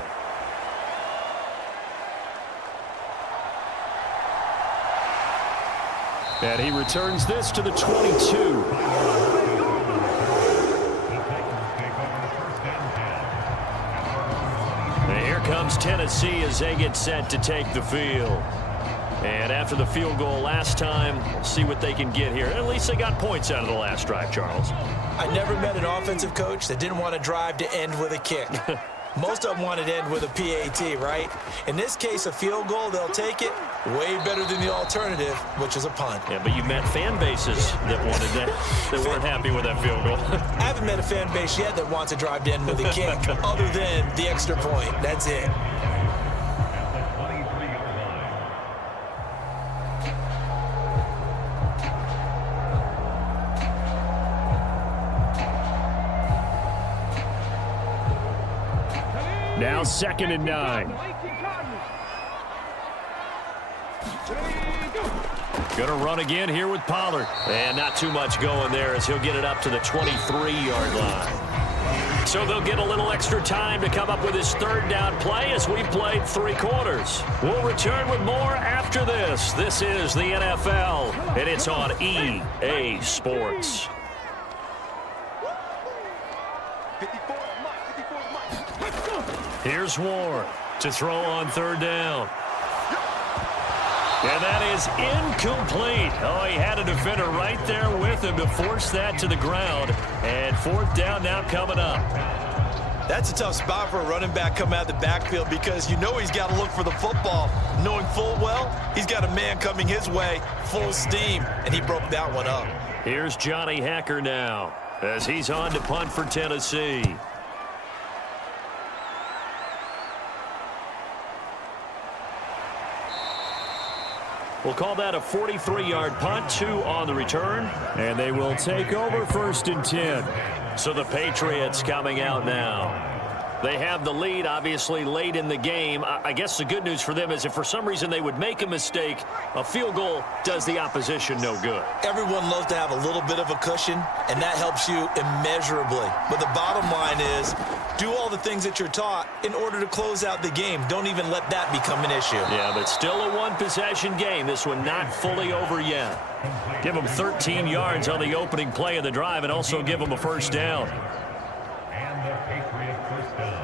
And he returns this to the 22. And here comes Tennessee as they get set to take the field. And after the field goal last time, we'll see what they can get here. At least they got points out of the last drive, Charles. I never met an offensive coach that didn't want to drive to end with a kick. Most of them want it to end with a PAT, right? In this case, a field goal, they'll take it. Way better than the alternative, which is a punt. Yeah, but you met fan bases that wanted that, that weren't happy with that field goal. I haven't met a fan base yet that wants to drive to end with a kick, other than the extra point. That's it. Now 2nd and 9. Going to run again here with Pollard. And not too much going there as he'll get it up to the 23-yard line. So they'll get a little extra time to come up with his 3rd down play as we played 3 quarters. We'll return with more after this. This is the NFL, and it's on EA Sports. Here's Warren to throw on 3rd down. And that is incomplete. Oh, he had a defender right there with him to force that to the ground. And 4th down now coming up. That's a tough spot for a running back coming out of the backfield because you know he's got to look for the football, knowing full well he's got a man coming his way, full steam, and he broke that one up. Here's Johnny Hacker now as he's on to punt for Tennessee. We'll call that a 43-yard punt, 2 on the return. And they will take over 1st and 10. So the Patriots coming out now. They have the lead, obviously, late in the game. I guess the good news for them is if for some reason they would make a mistake, a field goal does the opposition no good. Everyone loves to have a little bit of a cushion, and that helps you immeasurably. But the bottom line is do all the things that you're taught in order to close out the game. Don't even let that become an issue. Yeah, but still a 1-possession game. This one not fully over yet. Give them 13 yards on the opening play of the drive and also give them a 1st down. And the Patriot 1st down.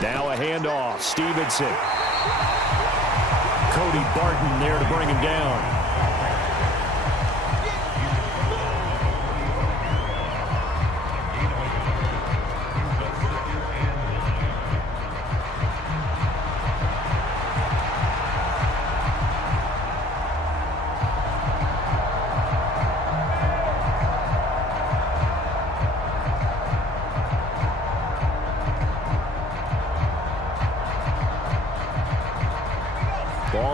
Now a handoff. Stevenson. Cody Barton there to bring him down.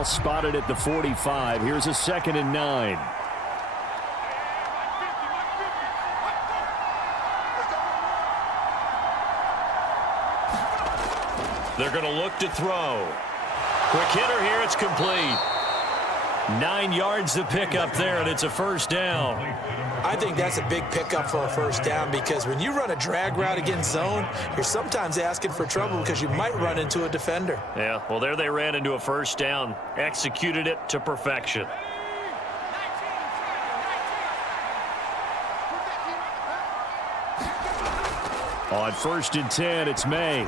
spotted at the 45. Here's a 2nd and 9. They're going to look to throw. Quick hitter here. It's complete. 9 yards to pick up there, and it's a first down. I think that's a big pickup for a first down because when you run a drag route against zone, you're sometimes asking for trouble because you might run into a defender. Yeah, well, there they ran into a first down. Executed it to perfection. On 1st and 10, it's May.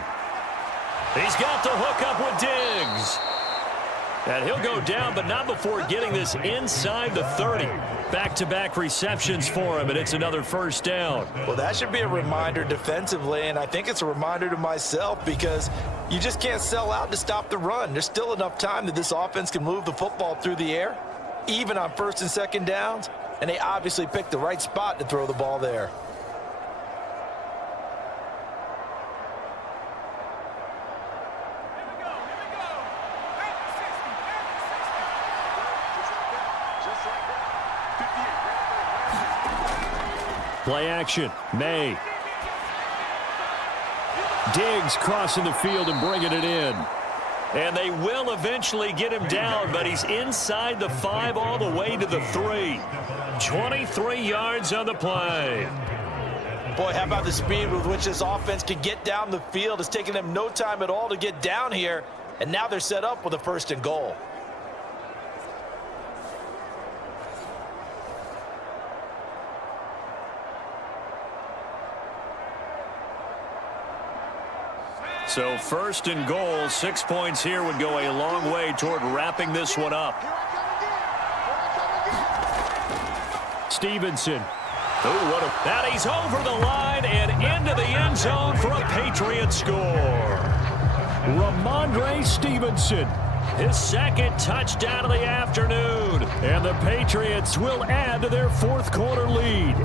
He's got the hook up with Diggs. And he'll go down, but not before getting this inside the 30. Back-to-back receptions for him, and it's another first down. Well, that should be a reminder defensively, and I think it's a reminder to myself because you just can't sell out to stop the run. There's still enough time that this offense can move the football through the air, even on 1st and 2nd downs, and they obviously picked the right spot to throw the ball there. Play action. May. Diggs crossing the field and bringing it in. And they will eventually get him down, but he's inside the 5 all the way to the 3. 23 yards on the play. Boy, how about the speed with which this offense can get down the field? It's taking them no time at all to get down here, and now they're set up with a 1st and goal. So 1st and goal, 6 points here would go a long way toward wrapping this one up. Stevenson. Oh, what a... And he's over the line and into the end zone for a Patriot score. Ramondre Stevenson, his 2nd touchdown of the afternoon. And the Patriots will add to their 4th quarter lead.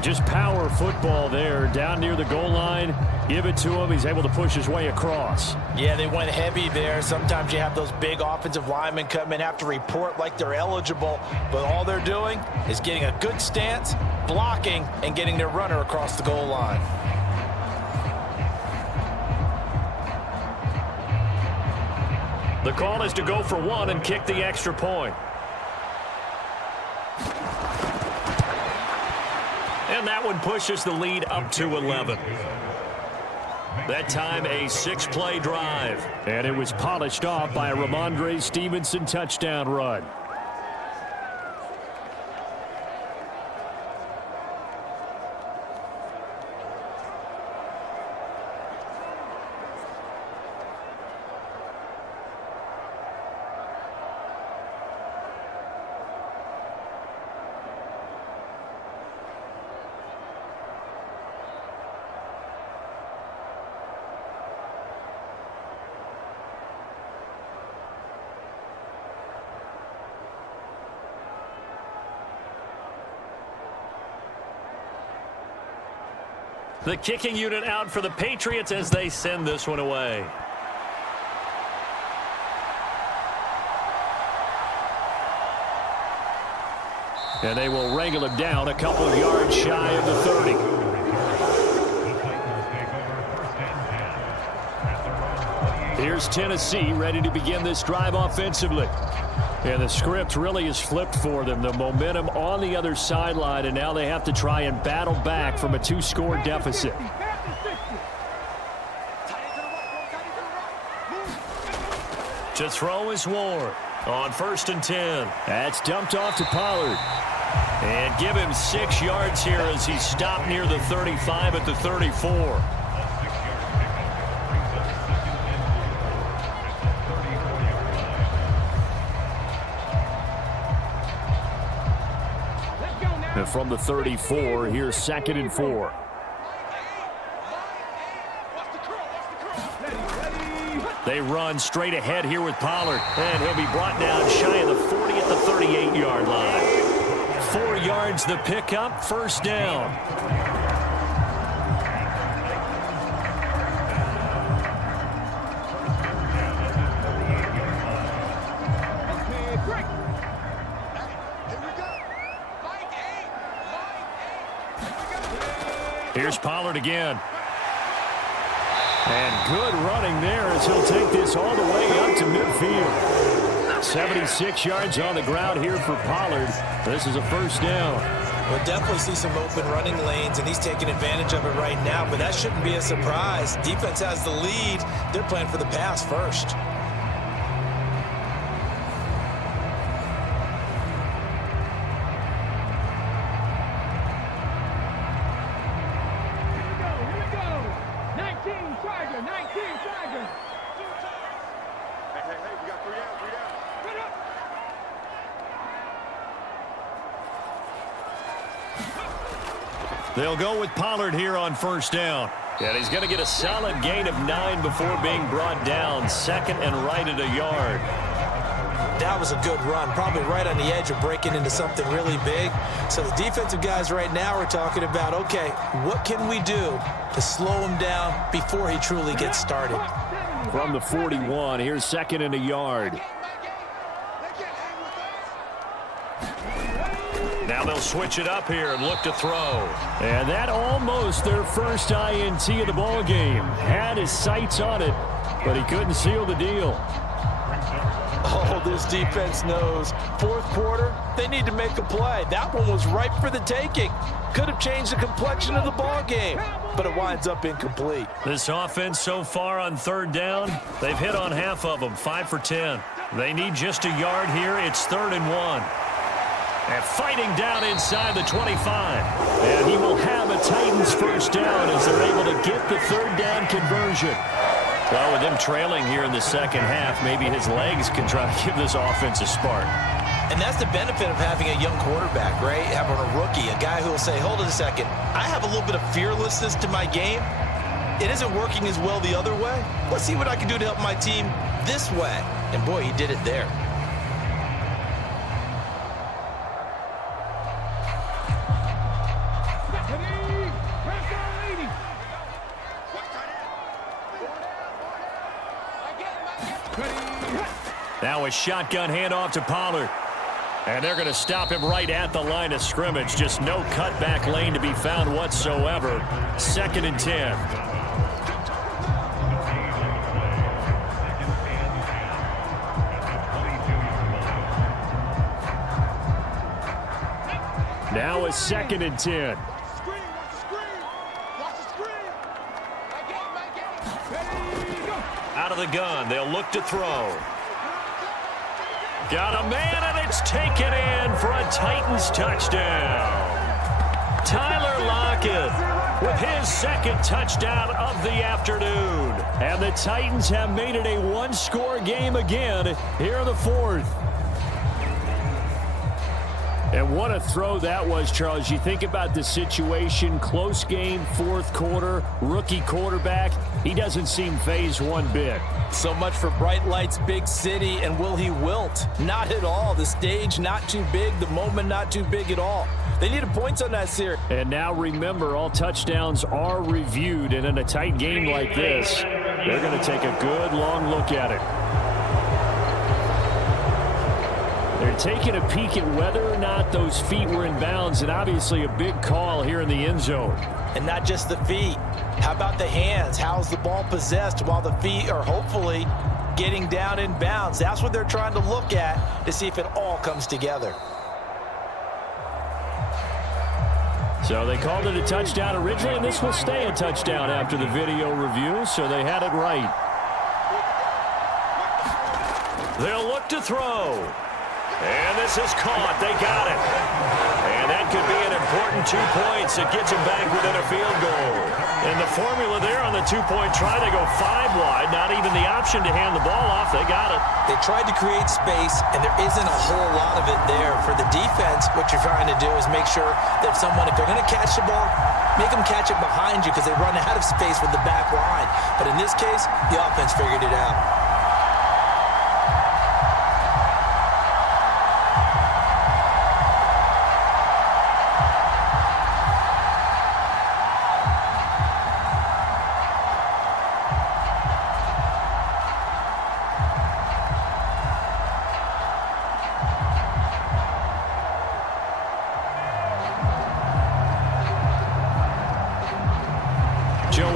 Just power football there down near the goal line. Give it to him. He's able to push his way across. Yeah, they went heavy there. Sometimes you have those big offensive linemen come in, have to report like they're eligible, but all they're doing is getting a good stance, blocking, and getting their runner across the goal line. The call is to go for 1 and kick the extra point. And that one pushes the lead up to 11. That time a 6-play drive. And it was polished off by a Ramondre Stevenson touchdown run. The kicking unit out for the Patriots as they send this one away. And they will wrangle him down a couple of yards shy of the 30. Here's Tennessee ready to begin this drive offensively. And the script really is flipped for them. The momentum on the other sideline, and now they have to try and battle back from a 2-score deficit. To throw is Ward on 1st and 10. That's dumped off to Pollard. And give him 6 yards here as he stopped near the 35 at the 34. And from the 34, here's 2nd and 4. They run straight ahead here with Pollard. And he'll be brought down shy of the 40 at the 38-yard line. 4 yards the pickup, 1st down. Here's Pollard again. And good running there as he'll take this all the way up to midfield. 76 yards on the ground here for Pollard. This is a first down. We'll definitely see some open running lanes, and he's taking advantage of it right now, but that shouldn't be a surprise. Defense has the lead. They're playing for the pass first. They'll go with Pollard here on first down. And he's going to get a solid gain of 9 before being brought down. Second and right at a yard. That was a good run, probably right on the edge of breaking into something really big. So the defensive guys right now are talking about, okay, what can we do to slow him down before he truly gets started? From the 41, here's second and a yard. Now they'll switch it up here and look to throw. And that almost their first INT of the ball game. Had his sights on it, but he couldn't seal the deal. Oh, this defense knows. Fourth quarter, they need to make a play. That one was ripe for the taking. Could have changed the complexion of the ball game, but it winds up incomplete. This offense so far on third down, they've hit on half of them, 5 for 10. They need just a yard here. It's 3rd and 1. And fighting down inside the 25. And he will have a Titans first down as they're able to get the third down conversion. Well, with them trailing here in the second half, maybe his legs can try to give this offense a spark. And that's the benefit of having a young quarterback, right? Having a rookie, a guy who will say, hold it a second, I have a little bit of fearlessness to my game. It isn't working as well the other way. Let's see what I can do to help my team this way. And boy, he did it there. Now a shotgun handoff to Pollard. And they're going to stop him right at the line of scrimmage. Just no cutback lane to be found whatsoever. 2nd and 10. Now a 2nd and 10. Out of the gun, they'll look to throw. Got a man, and it's taken in for a Titans touchdown. Tyler Lockett with his 2nd touchdown of the afternoon. And the Titans have made it a one-score game again here in the 4th. And what a throw that was, Charles. You think about the situation, close game, 4th quarter, rookie quarterback. He doesn't seem phased one bit. So much for bright lights, big city, and will he wilt? Not at all. The stage not too big, the moment not too big at all. They needed points on that series. And now remember, all touchdowns are reviewed, and in a tight game like this, they're going to take a good long look at it. They're taking a peek at whether or not those feet were in bounds, and obviously a big call here in the end zone. And not just the feet. How about the hands? How's the ball possessed while the feet are hopefully getting down in bounds? That's what they're trying to look at to see if it all comes together. So they called it a touchdown originally, and this will stay a touchdown after the video review, so they had it right. They'll look to throw. And this is caught. They got it. And that could be an important 2 points. It gets them back within a field goal. And the formula there on the 2-point try, they go 5 wide. Not even the option to hand the ball off. They got it. They tried to create space, and there isn't a whole lot of it there. For the defense, what you're trying to do is make sure that if they're going to catch the ball, make them catch it behind you because they run out of space with the back line. But in this case, the offense figured it out.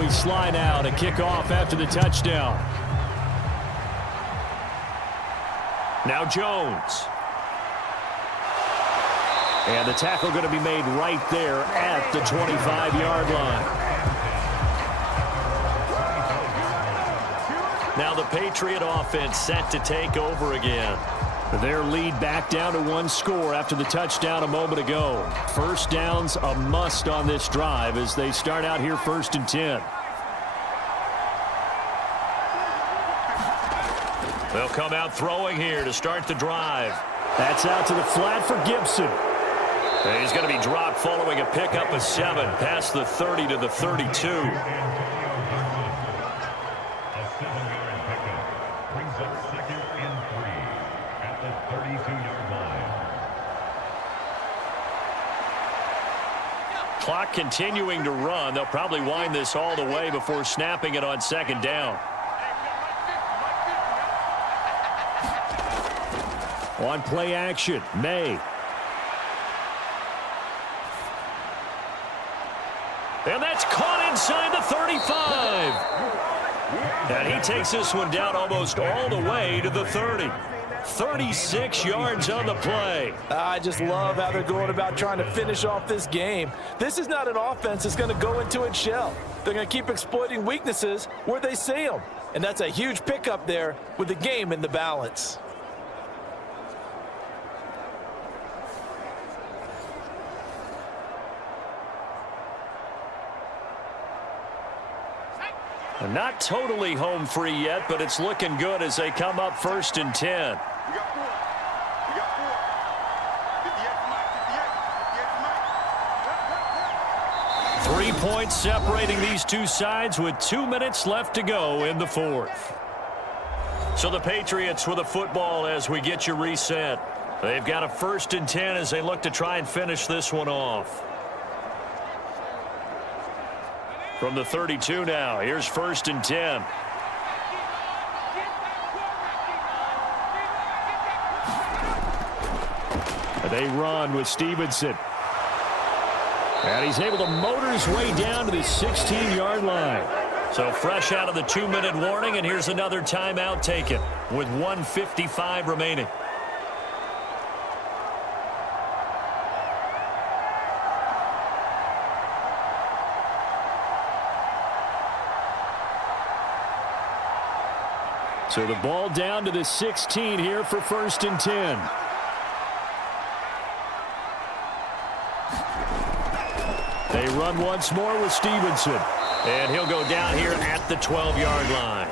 we slide now to kick off after the touchdown. Now Jones. And the tackle going to be made right there at the 25-yard line. Now the Patriot offense set to take over again. Their lead back down to 1 score after the touchdown a moment ago. First down's a must on this drive as they start out here 1st and 10. They'll come out throwing here to start the drive. That's out to the flat for Gibson. And he's going to be dropped following a pickup of 7 past the 30 to the 32. A 7-yard pickup brings up 2nd and 3 at the 32-yard line. Clock continuing to run. They'll probably wind this all the way before snapping it on 2nd down. On play action, May. And that's caught inside the 35. And he takes this one down almost all the way to the 30. 36 yards on the play. I just love how they're going about trying to finish off this game. This is not an offense that's going to go into its shell. They're going to keep exploiting weaknesses where they see them. And that's a huge pickup there with the game in the balance. Not totally home free yet, but it's looking good as they come up 1st and 10. 3 points separating these two sides with 2 minutes left to go in the 4th. So the Patriots with a football as we get you reset. They've got a 1st and 10 as they look to try and finish this one off. From the 32 now, here's 1st and 10. They run with Stevenson. And he's able to motor his way down to the 16-yard line. So fresh out of the 2-minute warning, and here's another timeout taken with 1:55 remaining. So the ball down to the 16 here for 1st and 10. They run once more with Stevenson. And he'll go down here at the 12-yard line.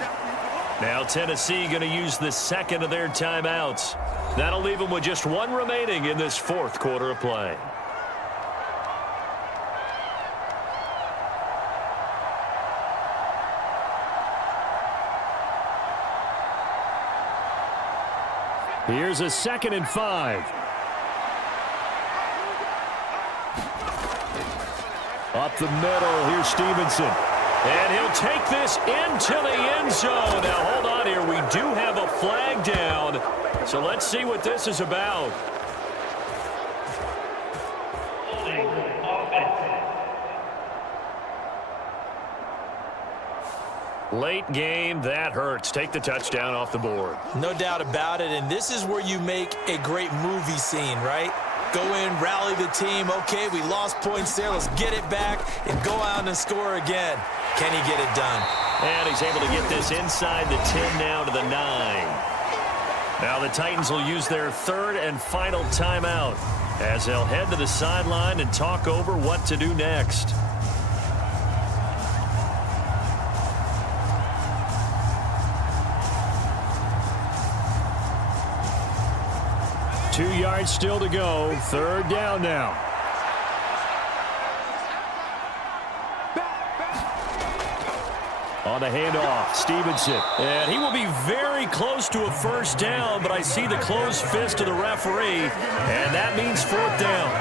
Now Tennessee going to use the 2nd of their timeouts. That'll leave them with just 1 remaining in this 4th quarter of play. Here's a 2nd and 5. Up the middle, here's Stevenson. And he'll take this into the end zone. Now, hold on here. We do have a flag down. So let's see what this is about. Late game, that hurts. Take the touchdown off the board. No doubt about it, and this is where you make a great movie scene, right? Go in, rally the team. Okay, we lost points there. Let's get it back and go out and score again. Can he get it done? And he's able to get this inside the 10 now to the 9. Now the Titans will use their 3rd and final timeout as they'll head to the sideline and talk over what to do next. Two yards still to go. 3rd down now. On the handoff, Stevenson. And he will be very close to a 1st down, but I see the closed fist of the referee, and that means 4th down.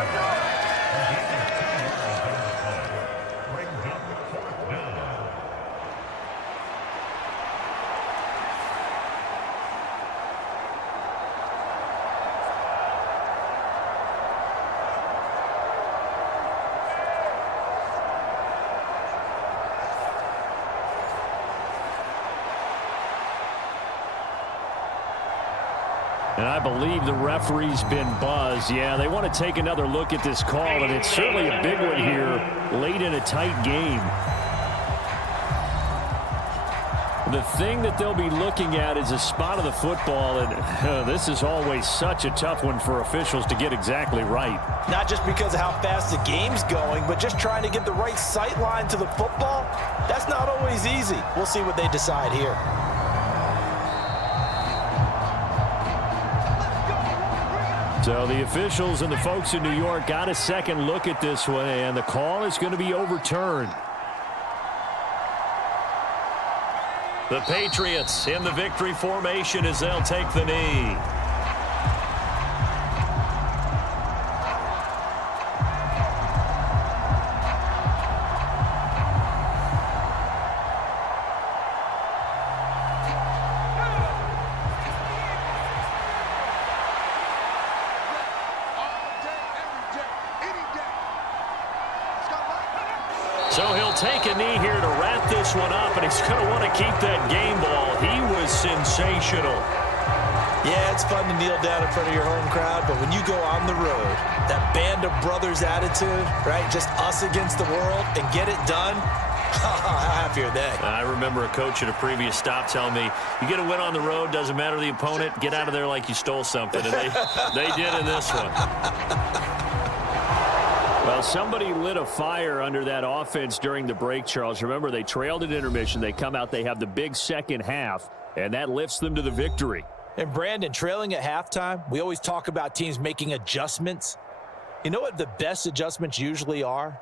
And I believe the referee's been buzzed. Yeah, they want to take another look at this call, and it's certainly a big one here late in a tight game. The thing that they'll be looking at is a spot of the football, and this is always such a tough one for officials to get exactly right. Not just because of how fast the game's going, but just trying to get the right sight line to the football. That's not always easy. We'll see what they decide here. So the officials and the folks in New York got a second look at this one, and the call is going to be overturned. The Patriots in the victory formation as they'll take the knee. So he'll take a knee here to wrap this one up, and he's going to want to keep that game ball. He was sensational. Yeah, it's fun to kneel down in front of your home crowd, but when you go on the road, that band of brothers attitude, right, just us against the world, and get it done, how happy are they? I remember a coach at a previous stop telling me, you get a win on the road, doesn't matter the opponent, get out of there like you stole something. And they did in this one. Well, somebody lit a fire under that offense during the break, Charles. Remember, they trailed at intermission. They come out, they have the big second half, and that lifts them to the victory. And Brandon, trailing at halftime, we always talk about teams making adjustments. You know what the best adjustments usually are?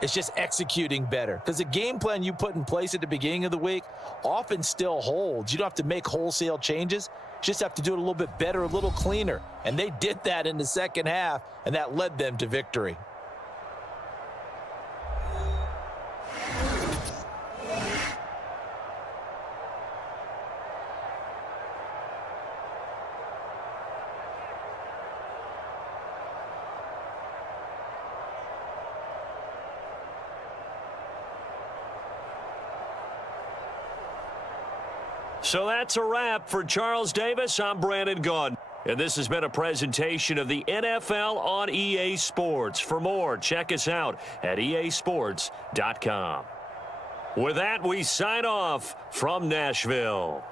It's just executing better. Because the game plan you put in place at the beginning of the week often still holds. You don't have to make wholesale changes. You just have to do it a little bit better, a little cleaner. And they did that in the second half, and that led them to victory. So that's a wrap for Charles Davis. I'm Brandon Gunn. And this has been a presentation of the NFL on EA Sports. For more, check us out at easports.com. With that, we sign off from Nashville.